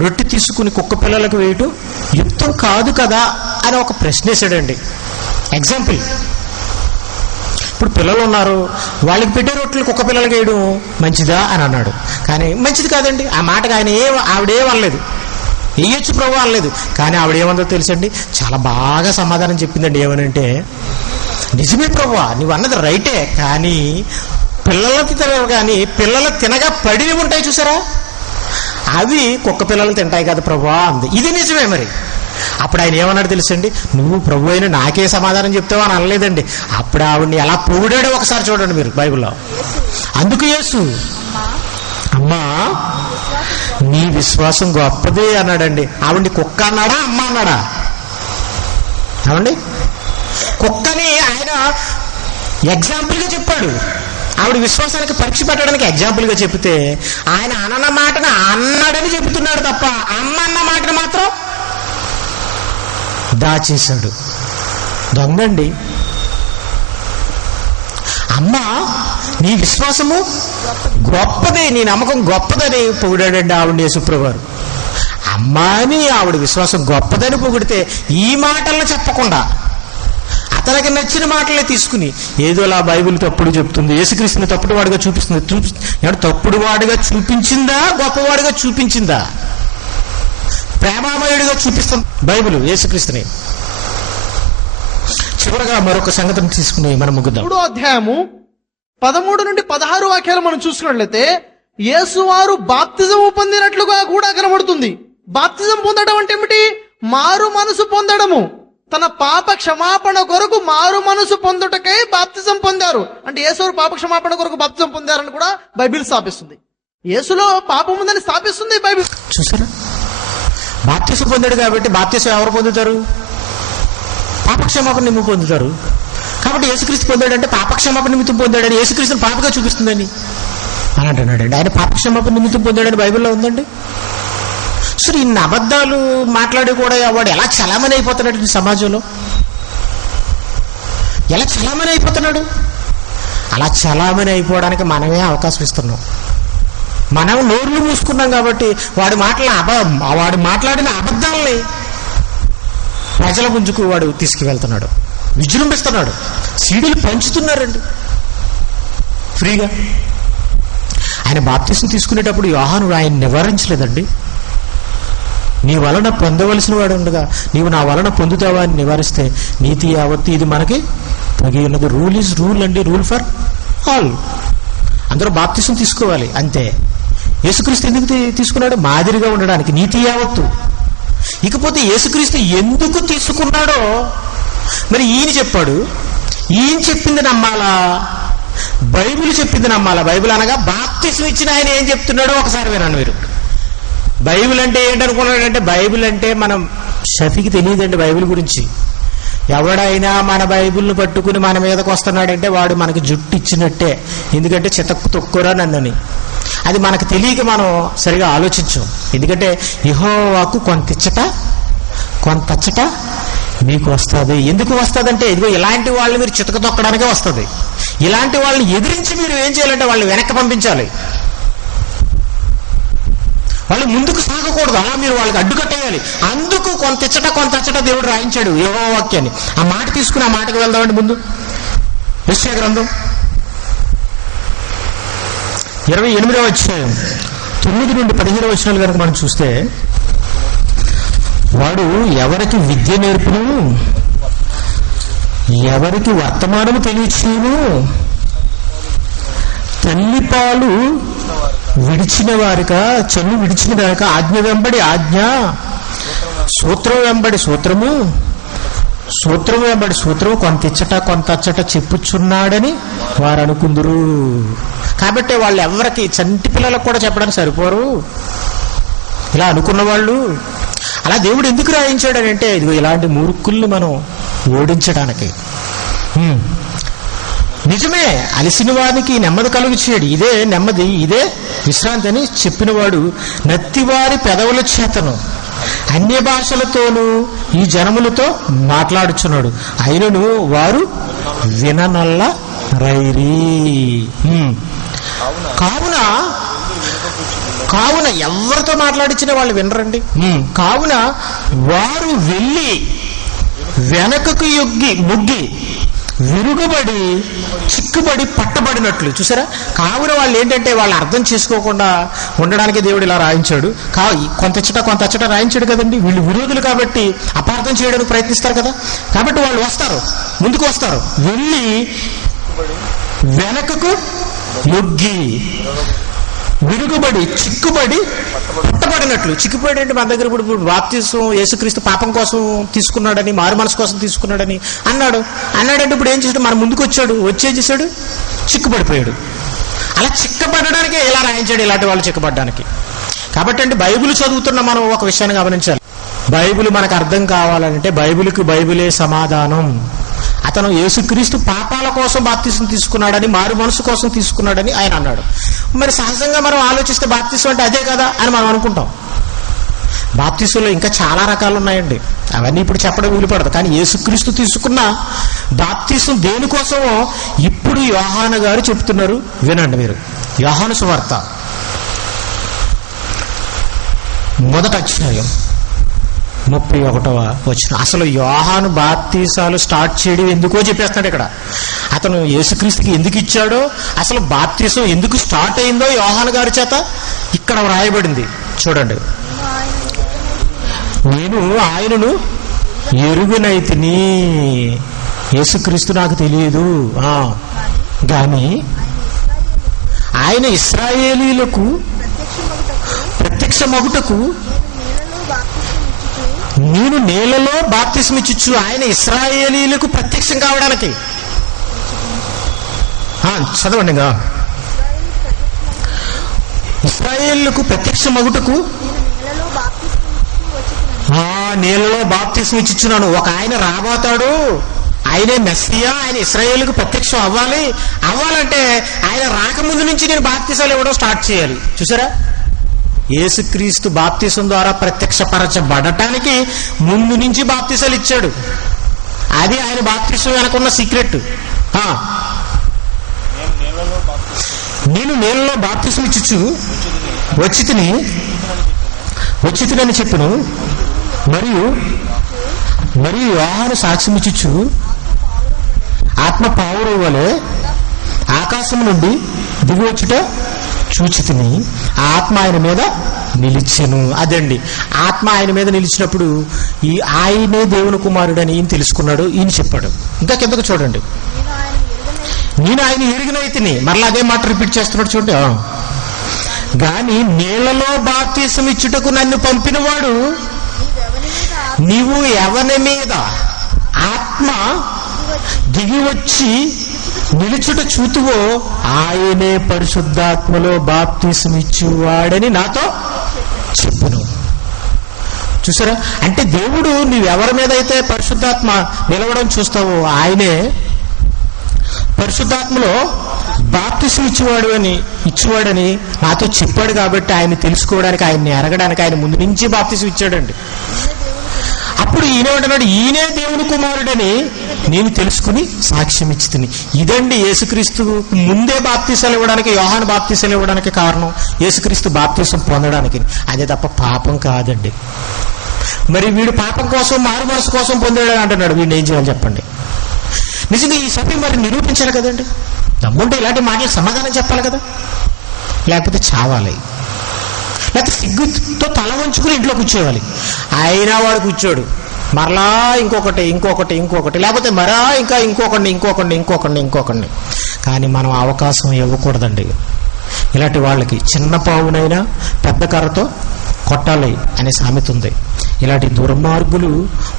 రొట్టె తీసుకుని కుక్క పిల్లలకు వేయటం యుక్తం కాదు కదా అని ఒక ప్రశ్న వేసాడండి. ఎగ్జాంపుల్. ఇప్పుడు పిల్లలు ఉన్నారు, వాళ్ళకి పెట్టే రొట్టెలు కుక్క పిల్లలకి వేయడం మంచిదా అని అన్నాడు. కానీ మంచిది కాదండి. ఆ మాటకు ఆయన ఆవిడేమనలేదు, వేయొచ్చు ప్రభు అనలేదు. కానీ ఆవిడేమందో తెలుసండి, చాలా బాగా సమాధానం చెప్పిందండి. ఏమనంటే నిజమే ప్రభువా, నువ్వు అన్నది రైటే, కానీ పిల్లలకి తినరు, కానీ పిల్లలు తినగా పడినవి ఉంటాయి చూసారా, అవి కుక్క పిల్లలు తింటాయి కదా ప్రభువా అంది. ఇది నిజమే. మరి అప్పుడు ఆయన ఏమన్నాడు తెలుసండి, నువ్వు ప్రభు అయినా నాకే సమాధానం చెప్తావా అని అనలేదండి. అప్పుడు ఆవిడ్ని ఎలా పొగిడాడో ఒకసారి చూడండి మీరు బైబిల్లో. అందుకు యేసు అమ్మా నీ విశ్వాసం గొప్పదే అన్నాడండి. ఆవిడ్ని కుక్క అన్నాడా అమ్మ అన్నాడా? అవండి కుక్కని ఆయన ఎగ్జాంపుల్గా చెప్పాడు. ఆవిడ విశ్వాసానికి పరీక్ష పెట్టడానికి ఎగ్జాంపుల్గా చెప్తే ఆయన అనన్న మాటను అన్నాడని చెబుతున్నాడు తప్ప అమ్మ అన్న మాటను మాత్రం దాచేశాడు. దొంగండి. అమ్మ నీ విశ్వాసము గొప్పదే, నీ నమ్మకం గొప్పదని పొగిడాడండి ఆవిడ యేసుప్రభు వారు. అమ్మ అని ఆవిడ విశ్వాసం గొప్పదని పొగిడితే ఈ మాటలను చెప్పకుండా అతనికి నచ్చిన మాటలే తీసుకుని ఏదోలా బైబిల్ తప్పుడు చెప్తుంది, యేసుక్రీస్తుని తప్పుడు వాడిగా చూపిస్తుంది. తప్పుడు వాడిగా చూపించిందా, గొప్పవాడిగా చూపించిందా? ప్రేమామయుడిగా చూపిస్తుంది బైబిల్ యేసుక్రీస్తుని. చివరగా మరొక సంగతిని తీసుకుని మనం ముగిద్దాం. 3వ అధ్యాయము 13 నుండి 16 వాక్యాలు మనం చూసుకున్నట్లయితే యేసువారు బాప్తిజము పొందినట్లుగా కూడా కనబడుతుంది. బాప్తిజం పొందడం అంటే ఏమిటి? మారు మనసు పొందడము. తన పాప క్షమాపణ కొరకు మారు మనసు పొందుటకై బాప్తిజం పొందారు. అంటే యేసువారు పాప క్షమాపణ కొరకు బాప్తిజం పొందారని కూడా బైబిల్ స్థాపిస్తుంది. యేసులో పాపం ఉందని స్థాపిస్తుంది బైబిల్. చూసారా, బాప్తిజం పొందాడు కాబట్టి బాప్తిజం ఎవరు పొందుతారు? పాపక్షమాపణ నిమిత్తం పొందుతారు. కాబట్టి యేసుక్రీస్తు పొందాడంటే పాపక్షమాపణ నిమిత్తం పొందాడని యేసుక్రీస్తుని పాపగా చూపిస్తుందని అని అంటున్నాడండి. ఆయన పాపక్షమాపణ నిమిత్తం పొందాడని బైబిల్లో ఉందండి. సో ఇన్ని అబద్ధాలు మాట్లాడి కూడా వాడు ఎలా చలామణి అయిపోతున్నాడు సమాజంలో, ఎలా చలామణి అయిపోతున్నాడు? అలా చలామణి అయిపోవడానికి మనమే అవకాశం ఇస్తున్నాం. మనం నోర్లు మూసుకున్నాం కాబట్టి వాడు మాట్లాడిన అబద్ధాలని ప్రజల గుంజుకు వాడు తీసుకువెళ్తున్నాడు, విజృంభిస్తున్నాడు, సీడీలు పంచుతున్నారండి ఫ్రీగా. ఆయన బాప్తిసం తీసుకునేటప్పుడు యోహాను ఆయన నివారించలేదండి. నీ వలన పొందవలసిన వాడు ఉండగా నీవు నా వలన పొందుతావా అని నివారిస్తే నీతి యావత్తు ఇది మనకి తగి ఉన్నది. రూల్ ఈజ్ రూల్ అండి, రూల్ ఫర్ ఆల్. అందరూ బాప్తిసం తీసుకోవాలి అంతే. యేసుక్రీస్తు ఎందుకు తీసుకున్నాడు? మాదిరిగా ఉండడానికి. నీతి యావత్తు ఇకపోతే యేసుక్రీస్తు ఎందుకు తీసుకున్నాడో మరి ఈయన చెప్పాడు. ఈయన చెప్పింది నమ్మాలా, బైబిల్ చెప్పింది నమ్మాలా? బైబిల్ అనగా బాప్తిసం ఇచ్చిన ఆయన ఏం చెప్తున్నాడో ఒకసారి వినండి మీరు. బైబిల్ అంటే ఏంటనుకున్నాడంటే, బైబిల్ అంటే మనం షఫీకి తెలియదండి బైబిల్ గురించి. ఎవడైనా మన బైబిల్ని పట్టుకుని మన మీదకి వస్తున్నాడంటే వాడు మనకి జుట్టు ఇచ్చినట్టే. ఎందుకంటే చితక్కు తొక్కురా నన్నని. అది మనకు తెలియక మనం సరిగా ఆలోచించాం. ఎందుకంటే యెహోవాకు కొంతచ్చట మీకు వస్తుంది. ఎందుకు వస్తుందంటే ఇదిగో ఇలాంటి వాళ్ళని మీరు చితక తొక్కడానికే వస్తుంది. ఇలాంటి వాళ్ళని ఎదిరించి మీరు ఏం చేయాలంటే వాళ్ళని వెనక్కి పంపించాలి. వాళ్ళు ముందుకు సాగకూడదు, అలా మీరు వాళ్ళకి అడ్డుకట్టేయాలి. అందుకు కొంతచ్చట దేవుడు రాయించాడు యెహోవా వాక్యాన్ని. ఆ మాట తీసుకుని ఆ మాటకు వెళ్దామండి. ముందు యెషయా గ్రంథం 28వ అధ్యాయం 9 నుండి 15 వచనాలు కనుక మనం చూస్తే, వాడు ఎవరికి విద్య నేర్పును, ఎవరికి వర్తమానము తెలియచేయును, తల్లిపాలు విడిచిన వారిక చెల్లు విడిచిన దానిక, ఆజ్ఞ వెంబడి ఆజ్ఞ, సూత్రం వెంబడి సూత్రము, సూత్రం వెంబడి సూత్రము, కొంతచ్చట చెప్పుచున్నాడని వారు అనుకుందురు. కాబట్టి వాళ్ళు ఎవరికి, చంటి పిల్లలకు కూడా చెప్పడానికి సరిపోరు ఇలా అనుకున్న వాళ్ళు. అలా దేవుడు ఎందుకు రాయించాడని అంటే ఇదిగో ఇలాంటి మూర్ఖుల్ని మనం ఓడించడానికి. నిజమే, అలసిన వారికి నెమ్మది కలుగు చేయడు, ఇదే నెమ్మది, ఇదే విశ్రాంతి అని చెప్పినవాడు నత్తివారి పెదవుల చేతను అన్య భాషలతోనూ ఈ జనములతో మాట్లాడుచున్నాడు, అయినను వారు విననల్ల రైరీ. కావున ఎవరితో మాట్లాడించిన వాళ్ళు వినరండి. కావున వారు వెళ్ళి వెనకకు మొగ్గి విరుగుబడి చిక్కుబడి పట్టబడినట్లు. చూసారా, కావున వాళ్ళు ఏంటంటే వాళ్ళు అర్థం చేసుకోకుండా ఉండడానికి దేవుడు ఇలా రాయించాడు. కొంతచ్చట రాయించాడు కదండి. వీళ్ళు విరోధులు కాబట్టి అపార్థం చేయడానికి ప్రయత్నిస్తారు కదా. కాబట్టి వాళ్ళు వస్తారు, ముందుకు వస్తారు, వెళ్ళి వెనకకు మొగ్గి విరుగుబడి చిక్కుబడి పట్టబడినట్లు. చిక్కుబడి అంటే మన దగ్గర ఇప్పుడు బాప్తిసం యేసుక్రీస్తు పాపం కోసం తీసుకున్నాడని, మారు మనసు కోసం తీసుకున్నాడని అన్నాడంటే ఇప్పుడు ఏం చేశాడు, మన ముందుకు వచ్చేం చేశాడు, చిక్కుపడిపోయాడు. అలా చిక్కబడడానికే ఇలా రాయించాడు, ఇలాంటి వాళ్ళు చిక్కబడడానికి. కాబట్టి అంటే బైబిల్ చదువుతున్న మనం ఒక విషయాన్ని గమనించాలి. బైబిల్ మనకు అర్థం కావాలంటే బైబిల్కి బైబిలే సమాధానం. అతను యేసుక్రీస్తు పాపాల కోసం బాప్తిసం తీసుకున్నాడని, మారు మనసు కోసం తీసుకున్నాడని ఆయన అన్నాడు. మరి సహజంగా మనం ఆలోచిస్తే బాప్తిసం అంటే అదే కదా అని మనం అనుకుంటాం. బాప్తిసంలో ఇంకా చాలా రకాలు ఉన్నాయండి, అవన్నీ ఇప్పుడు చెప్పడం వీలుపడదు. కానీ యేసుక్రీస్తు తీసుకున్న బాప్తిసం దేనికోసమో ఇప్పుడు యోహాను గారు చెప్తున్నారు, వినండి మీరు. యోహాను సువార్త 1వ అధ్యాయం 31వ వచనం. అసలు యోహాను బాప్తీసాలు స్టార్ట్ చేయడం ఎందుకో చెప్పేస్తున్నాడు ఇక్కడ. అతను యేసుక్రీస్తుకి ఎందుకు ఇచ్చాడో, అసలు బాప్తీసం ఎందుకు స్టార్ట్ అయిందో యోహాను గారి చేత ఇక్కడ వ్రాయబడింది. చూడండి, నేను ఆయనను ఎరుగునైతిని, యేసుక్రీస్తు నాకు తెలియదు గాని ఆయన ఇశ్రాయేలీలకు ప్రత్యక్షమగుటకు నేను నేలలో బాప్తిసం ఇచ్చు. ఆయన ఇశ్రాయేలీలకు ప్రత్యక్షం కావడానికి. చదవండి. ఇశ్రాయేలుకు ప్రత్యక్షమగుటకు నేలలో బాప్తిసం ఇచ్చుచున్నాను. ఒక ఆయన రాబోతాడు, ఆయనే మెస్సియా, ఆయన ఇశ్రాయేలుకు ప్రత్యక్షం అవ్వాలంటే ఆయన రాకముందు నుంచి నేను బాప్తిసాలు ఇవ్వడం స్టార్ట్ చేయాలి. చూసారా, యేసుక్రీస్తు బాప్తిసం ద్వారా ప్రత్యక్షపరచబడటానికి ముందు నుంచి బాప్తిసాలు ఇచ్చాడు. అది ఆయన బాప్తిసం వెనకున్న సీక్రెట్. నేను నేలలో బాప్తిసం ఇచ్చు వచ్చితినని చెప్పును, మరియు యోహాను సాక్ష్యం ఇచ్చు ఆత్మ పావురం వలె ఆకాశం నుండి దిగివచ్చుట చూచితిని, ఆత్మ ఆయన మీద నిలిచెను. అదండి, ఆత్మ ఆయన మీద నిలిచినప్పుడు ఆయనే దేవుని కుమారుడని ఈయన తెలుసుకున్నాడు, ఈయన చెప్పాడు. ఇంకా కిందకు చూడండి, నేను ఆయన ఎరిగినైతిని. మరలా అదే మాట రిపీట్ చేస్తున్నాడు చూడండి. గాని నీళ్లలో బాప్తిసం ఇచ్చుటకు నన్ను పంపినవాడు నీవు ఎవరి మీద ఆత్మ దిగివచ్చి నిలుచుట చూతువో ఆయనే పరిశుద్ధాత్మలో బాప్తిసమిచ్చువాడని నాతో చెప్పును. చూసారా? అంటే దేవుడు నీవెవరి మీద అయితే పరిశుద్ధాత్మ నిలవడం చూస్తావో ఆయనే పరిశుద్ధాత్మలో బాప్తిసం ఇచ్చేవాడని నాతో చెప్పాడు. కాబట్టి ఆయన తెలుసుకోవడానికి, ఆయన్ని ఎరగడానికి ఆయన ముందు నుంచి బాప్తిసం ఇచ్చాడండి. అప్పుడు ఈయన అంటున్నాడు, ఈయనే దేవుని కుమారుడని నేను తెలుసుకుని సాక్ష్యం ఇచ్చి. ఇదండి యేసుక్రీస్తు ముందే బాప్తీసాలు ఇవ్వడానికి, యోహాను బాప్తీసాలు ఇవ్వడానికి కారణం యేసుక్రీస్తు బాప్తీసం పొందడానికి. అదే తప్ప పాపం కాదండి. మరి వీడు పాపం కోసం, మారు మనసు కోసం పొందాడని అంటున్నాడు. వీడిని ఏం చేయాలి చెప్పండి? నిజంగా ఈ సభ్యం మరి నిరూపించాలి కదండి. దమ్ముంటే ఇలాంటి మాటలకు సమాధానం చెప్పాలి కదా, లేకపోతే చావాలి. లేకపోతే సిగ్గుతో తల వంచుకుని ఇంట్లో కూర్చోవాలి. అయినా వాడు కూర్చోడు, మరలా ఇంకొకటి, లేకపోతే మరా ఇంకా ఇంకొకడిని. కానీ మనం అవకాశం ఇవ్వకూడదండి. ఇలాంటి వాళ్ళకి చిన్న పావునైనా పెద్ద కర్రతో కొట్టాలి అనే సామెత ఉంది. ఇలాంటి దుర్మార్గులు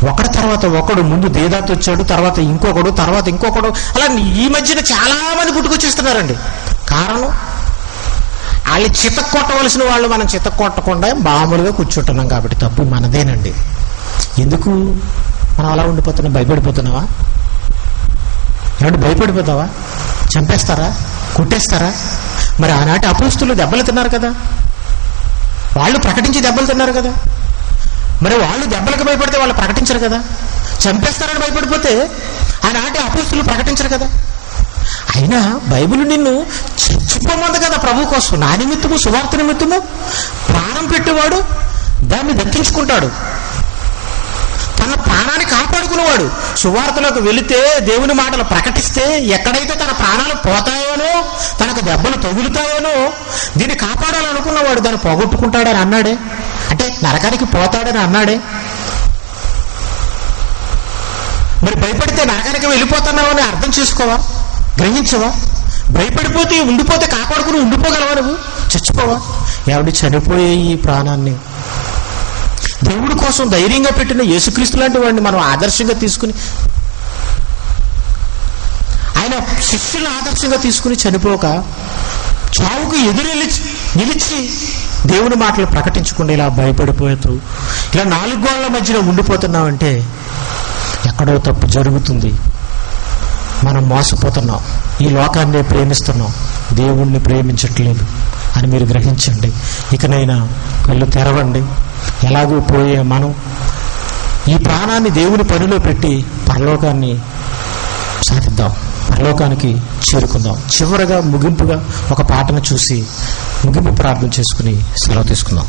ఒకటి తర్వాత ఒకడు, ముందు దేదాత్ వచ్చాడు, తర్వాత ఇంకొకడు, అలా ఈ మధ్యన చాలా మంది పుట్టుకొచ్చేస్తున్నారండి. కారణం వాళ్ళు చితక్ కొట్టవలసిన వాళ్ళు మనం చితక్ కొట్టకుండా మామూలుగా కూర్చుంటున్నాం కాబట్టి తప్పు మనదేనండి. ఎందుకు మనం అలా ఉండిపోతున్నాం? భయపడిపోతున్నావా? ఏమంటే భయపడిపోతావా? చంపేస్తారా? కొట్టేస్తారా? మరి ఆనాటి అపోస్తులు దెబ్బలు తిన్నారు కదా, వాళ్ళు ప్రకటించి దెబ్బలు తిన్నారు కదా. మరి వాళ్ళు దెబ్బలకు భయపడితే వాళ్ళు ప్రకటించరు కదా. చంపేస్తారని భయపడిపోతే ఆనాటి అపోస్తులు ప్రకటించరు కదా. అయినా బైబిల్ నిన్ను చచ్చిపోమంది కదా ప్రభు కోసం. నా నిమిత్తము, సువార్త నిమిత్తము ప్రాణం పెట్టేవాడు దాన్ని దక్కించుకుంటాడు. తన ప్రాణాన్ని కాపాడుకునేవాడు సువార్తలోకి వెళితే, దేవుని మాటలు ప్రకటిస్తే ఎక్కడైతే తన ప్రాణాలు పోతాయోనో, తనకు దెబ్బలు తగులుతాయోనో, దీన్ని కాపాడాలనుకున్నవాడు దాన్ని పోగొట్టుకుంటాడని అన్నాడే. అంటే నరకానికి పోతాడని అన్నాడే. మరి భయపడితే నరకానికి వెళ్ళిపోతున్నావు అని అర్థం చేసుకోవా? గ్రహించవా? భయపడిపోతే ఉండిపోతే కాపాడుకుని ఉండిపోగలవా? నువ్వు చచ్చిపోవా? ఎవడి చనిపోయే ఈ ప్రాణాన్ని దేవుడి కోసం ధైర్యంగా పెట్టిన యేసుక్రీస్తు లాంటి వాడిని మనం ఆదర్శంగా తీసుకుని, ఆయన శిష్యులను ఆదర్శంగా తీసుకుని చనిపోక చావుకు ఎదురు నిలిచి దేవుని మాటలు ప్రకటించకుండా ఇలా భయపడిపోతూ ఇలా 4 గోళ్ల మధ్యలో ఉండిపోతున్నామంటే ఎక్కడో తప్పు జరుగుతుంది. మనం మోసపోతున్నాం, ఈ లోకాన్ని ప్రేమిస్తున్నాం, దేవుణ్ణి ప్రేమించట్లేదు అని మీరు గ్రహించండి. ఇకనైనా కళ్ళు తెరవండి. ఎలాగో పోయే మనం ఈ ప్రాణాన్ని దేవుని పనిలో పెట్టి పరలోకాన్ని సాధిద్దాం, పరలోకానికి చేరుకుందాం. చివరగా ముగింపుగా ఒక పాటను చూసి ముగింపు ప్రార్థన చేసుకుని సెలవు తీసుకుందాం.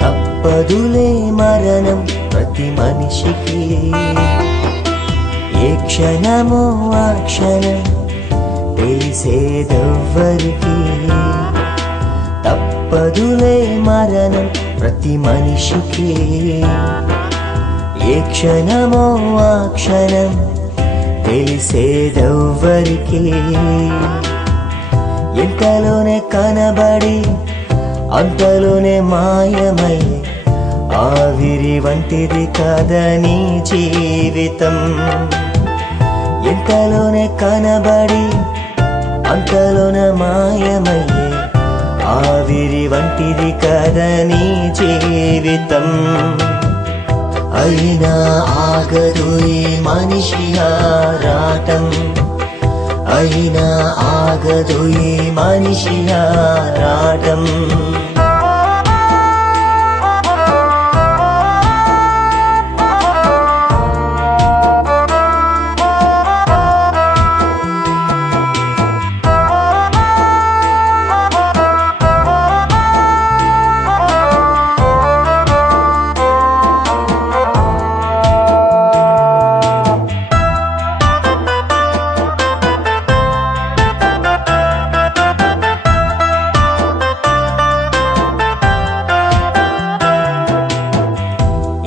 తప్పదులే మరణం ప్రతి మనిషికి, ఏ క్షణమో ఆ క్షణం తెలిసేదెవ్వరికి. తప్పదులే మరణం ప్రతి మనిషికి, ఏ క్షణమో ఆ క్షణం తెలిసేదెవ్వరికి. ఇంతలోనే కనబడి అంతలోనే మాయమై ఆవిరి వంటిది కాదని జీవితం. ఇంతలోనే కనబడి అంతలోనే మాయమయ్యే ఆవిరి వంటిది కాదని జీవితం. అయినా ఆగదు ఈ మనిషి ఆరాటం, అయినా ఆగదు ఈ మనిషి ఆరాటం.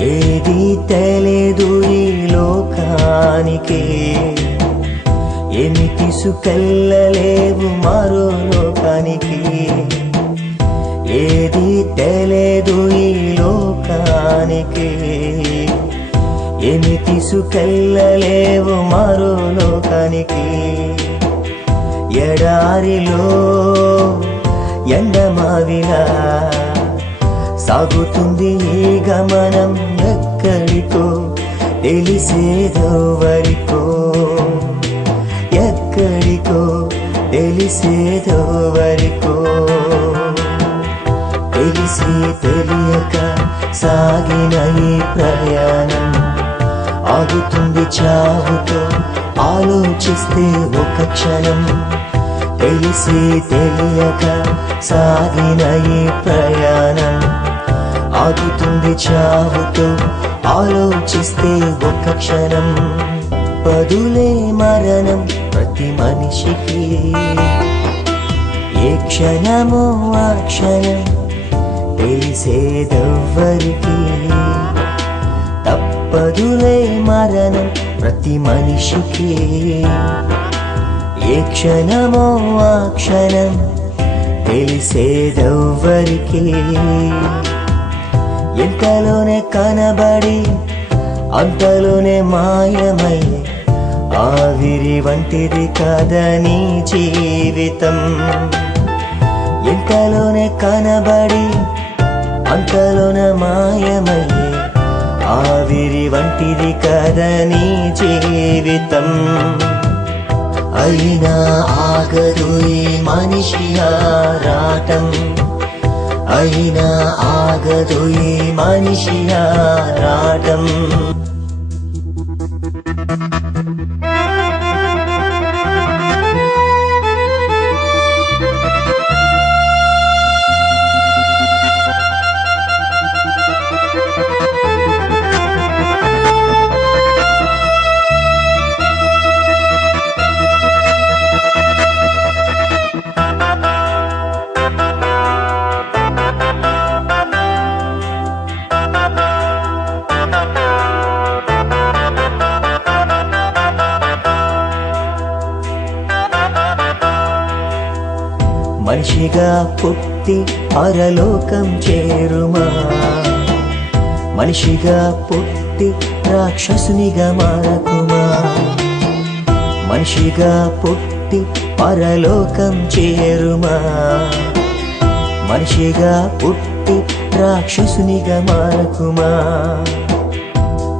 ఏది తెలియదు ఈ లోకానికి, ఏమి తీసుకెళ్ళలేవు మరో లోకానికి. ఏది తెలియదు ఈ లోకానికి, ఏమి తీసుకెళ్ళలేవు మరో లోకానికి. ఎడారిలో ఎండమావిలా సాగుతుంది ఈ గమనం, ఎక్కడికో తెలిసేదెవ్వరికో, ఎక్కడికో తెలిసేదెవ్వరికో. తెలిసి తెలియక సాగిన ఈ ప్రయాణం ఆగుతుంది చావుతో ఆలోచిస్తే ఒక క్షణం. తెలిసి తెలియక సాగిన ఈ ప్రయాణం ఆగుతుంది చావుతో ఆలోచిస్తే ఒక క్షణం. పదులే మరణం ప్రతి మనిషికి, ఏ క్షణమో ఆ క్షణం తెలిసేదెవ్వరికి. తప్పదులే మరణం ప్రతి మనిషికి, ఏ క్షణమో ఆ క్షణం తెలిసేదెవ్వరికి. ఇంతలోనే కనబడి అంతలోనే మాయమై ఆవిరి వంటిది కాదని జీవితం. ఇంతలోనే కనబడి అంతలోనే మాయమై ఆవిరి వంటిది కాదని జీవితం. అయినా ఆగదు ఈ మనిషి ఆరాటం, అయినా ఆగదు ఈ మనిషి ఆరాటం. మనిషిగా పుట్టి పరలోకం చేరుమా, మనిషిగా పుట్టి రాక్షసునిగా మారకుమా. మనిషిగా పుట్టి పరలోకం చేరుమా. మనిషిగా పుట్టి రాక్షసునిగా మారకుమా.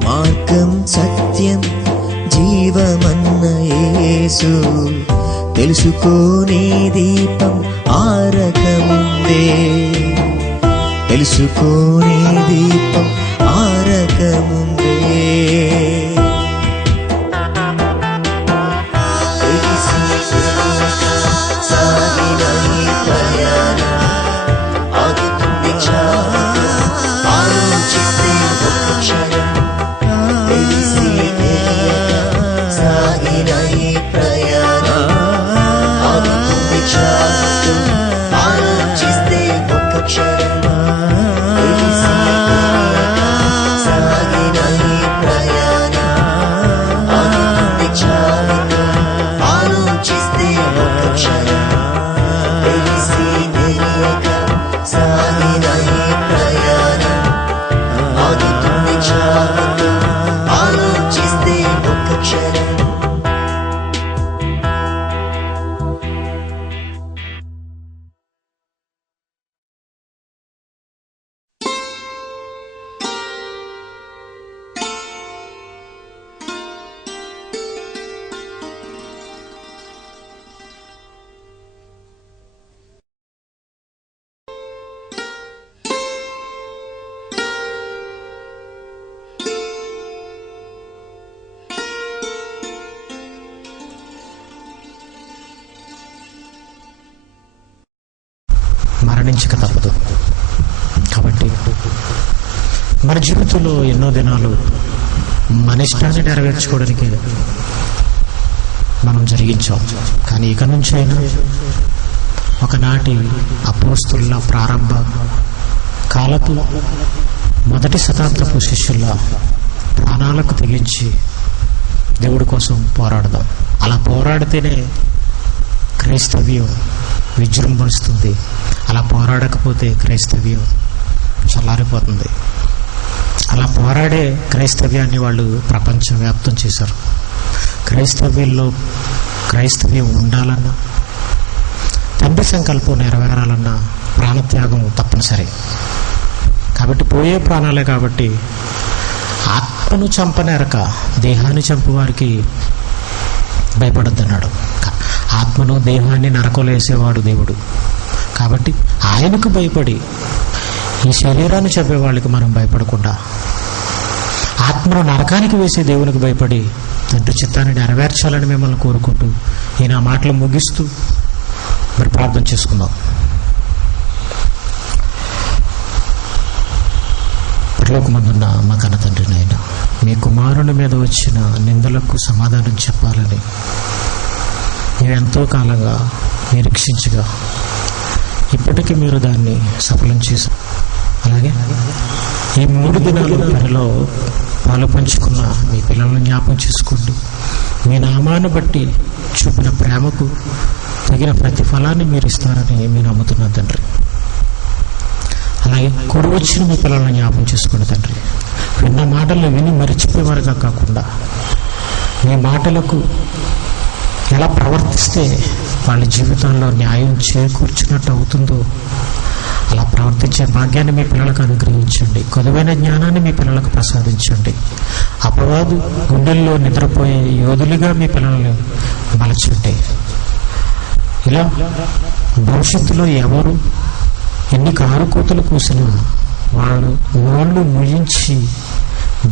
మార్గం సత్యం జీవమన్న యేసు తెలుసుకోనే దీపం ఆరకముందే. తెలుసుకోనే దీపం ఆరకముందే. సాగిన ఈ ప్రయాణం ఆగుతుంది చాలు. ఆలోచిస్తే ఒక్క క్షణం తెలిసి తెలియక సాగిన ఈ ప్రయాణం ఆగుతుంది చాలు. ఆలోచిస్తే ఒక్క క్షణం తెలిసి తెలియక సాగిన ఈ ప్రయాణం ఆగుతుంది చాలు. ఆలోచిస్తే ఒక్క క్షణం తెలిసి తెలియక సాగిన ఈ ప్రయాణం ఆగుతుంది చాలు. ఆలోచిస్తే ఒక్క క్షణం. మరణించక తప్పదు. కాబట్టి మన జీవితంలో ఎన్నో దినాలు మన ఇష్టాన్ని నెరవేర్చుకోవడానికి మనం జరిగించాం. కానీ ఇక నుంచి అయినా ఒకనాటి అపోస్తుల ప్రారంభ కాలపు మొదటి శతాబ్దపు శిష్యుల ప్రాణాలకు తెగించి దేవుడి కోసం పోరాడదాం. అలా పోరాడితేనే క్రైస్తవ్యం విజృంభిస్తుంది. అలా పోరాడకపోతే క్రైస్తవ్యం చల్లారిపోతుంది. అలా పోరాడే క్రైస్తవ్యాన్ని వాళ్ళు ప్రపంచవ్యాప్తం చేశారు. క్రైస్తవ్యం ఉండాలన్నా, తండ్రి సంకల్పం నెరవేరాలన్నా ప్రాణత్యాగం తప్పనిసరి. కాబట్టి పోయే ప్రాణాలే. కాబట్టి ఆత్మను చంపనేరక దేహాన్ని చంపువారికి భయపడొద్దన్నాడు. ఆత్మను దేహాన్ని నరకలేసేవాడు దేవుడు. కాబట్టి ఆయనకు భయపడి ఈ శరీరాన్ని చంపే వాళ్ళకి మనం భయపడకుండా ఆత్మను నరకానికి వేసే దేవునికి భయపడి తండ్రి చిత్తాన్ని నెరవేర్చాలని మిమ్మల్ని కోరుకుంటూ ఈ నా మాటలు ముగిస్తూ మరి ప్రార్థన చేసుకుందాం. పరలోకమందున్న మా కన్న తండ్రి నాయన, మీ కుమారుని మీద వచ్చిన నిందలకు సమాధానం చెప్పాలని మీరెంతో కాలంగా నిరీక్షించగా ఇప్పటికీ మీరు దాన్ని సఫలం చేశారు. అలాగే ఈ 3 దినాలు పనిలో పాలు పంచుకున్న మీ పిల్లలను జ్ఞాపకం చేసుకోండి. మీ నామాన్ని బట్టి చూపిన ప్రేమకు తగిన ప్రతిఫలాన్ని మీరు ఇస్తారని మీరు నమ్ముతున్నారు తండ్రి. అలాగే కూడి వచ్చిన మీ పిల్లలను జ్ఞాపకం చేసుకోండి తండ్రి. విన్న మాటలను విని మరిచిపోయేవారుగా కాకుండా మీ మాటలకు ఎలా ప్రవర్తిస్తే వాళ్ళ జీవితంలో న్యాయం చేకూర్చినట్టు అవుతుందో అలా ప్రవర్తించే భాగ్యాన్ని మీ పిల్లలకు అనుగ్రహించండి. కొదువైన జ్ఞానాన్ని మీ పిల్లలకు ప్రసాదించండి. అపవాదు గుండెల్లో నిద్రపోయే యోధులుగా మీ పిల్లల్ని మలచండి. ఇలా భవిష్యత్తులో ఎవరు ఎన్ని కారుకూతలు కూసినా వాళ్ళు నోళ్ళు ముయించి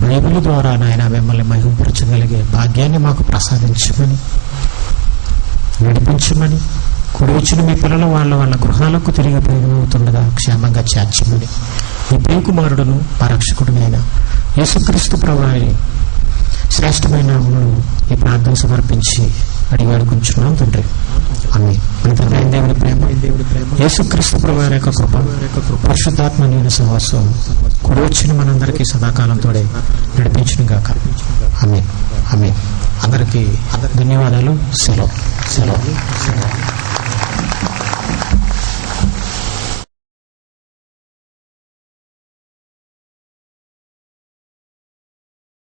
బైబిల్ ద్వారా నాయన మిమ్మల్ని మహిమపరచగలిగే భాగ్యాన్ని మాకు ప్రసాదించమని, నడిపించమని, కుడి వచ్చిన మీ పిల్లలు వాళ్ళ గృహాలకు తిరిగి ప్రయోగమవుతుండగా క్షేమంగా చేర్చమని మీ ప్రియకుమారుడును మా రక్షకుడునైన యేసుక్రీస్తు ప్రభువుని శ్రేష్టమైన నామములో ఈ ప్రార్థన సమర్పించి అడిగి వేడుకుంటున్నాం తండ్రి. ఆమేన్. మీ తండ్రి దేవుని ప్రేమ, యేసుక్రీస్తు ప్రభువు యొక్క కృప, పరిశుద్ధాత్మ నీన సహవాసం కుడి వచ్చిన మనందరికీ సదాకాలంతోడే నడిపించును గాక. ఆమేన్. ఆమేన్. అందరికీ ధన్యవాదాలు. సెలవు.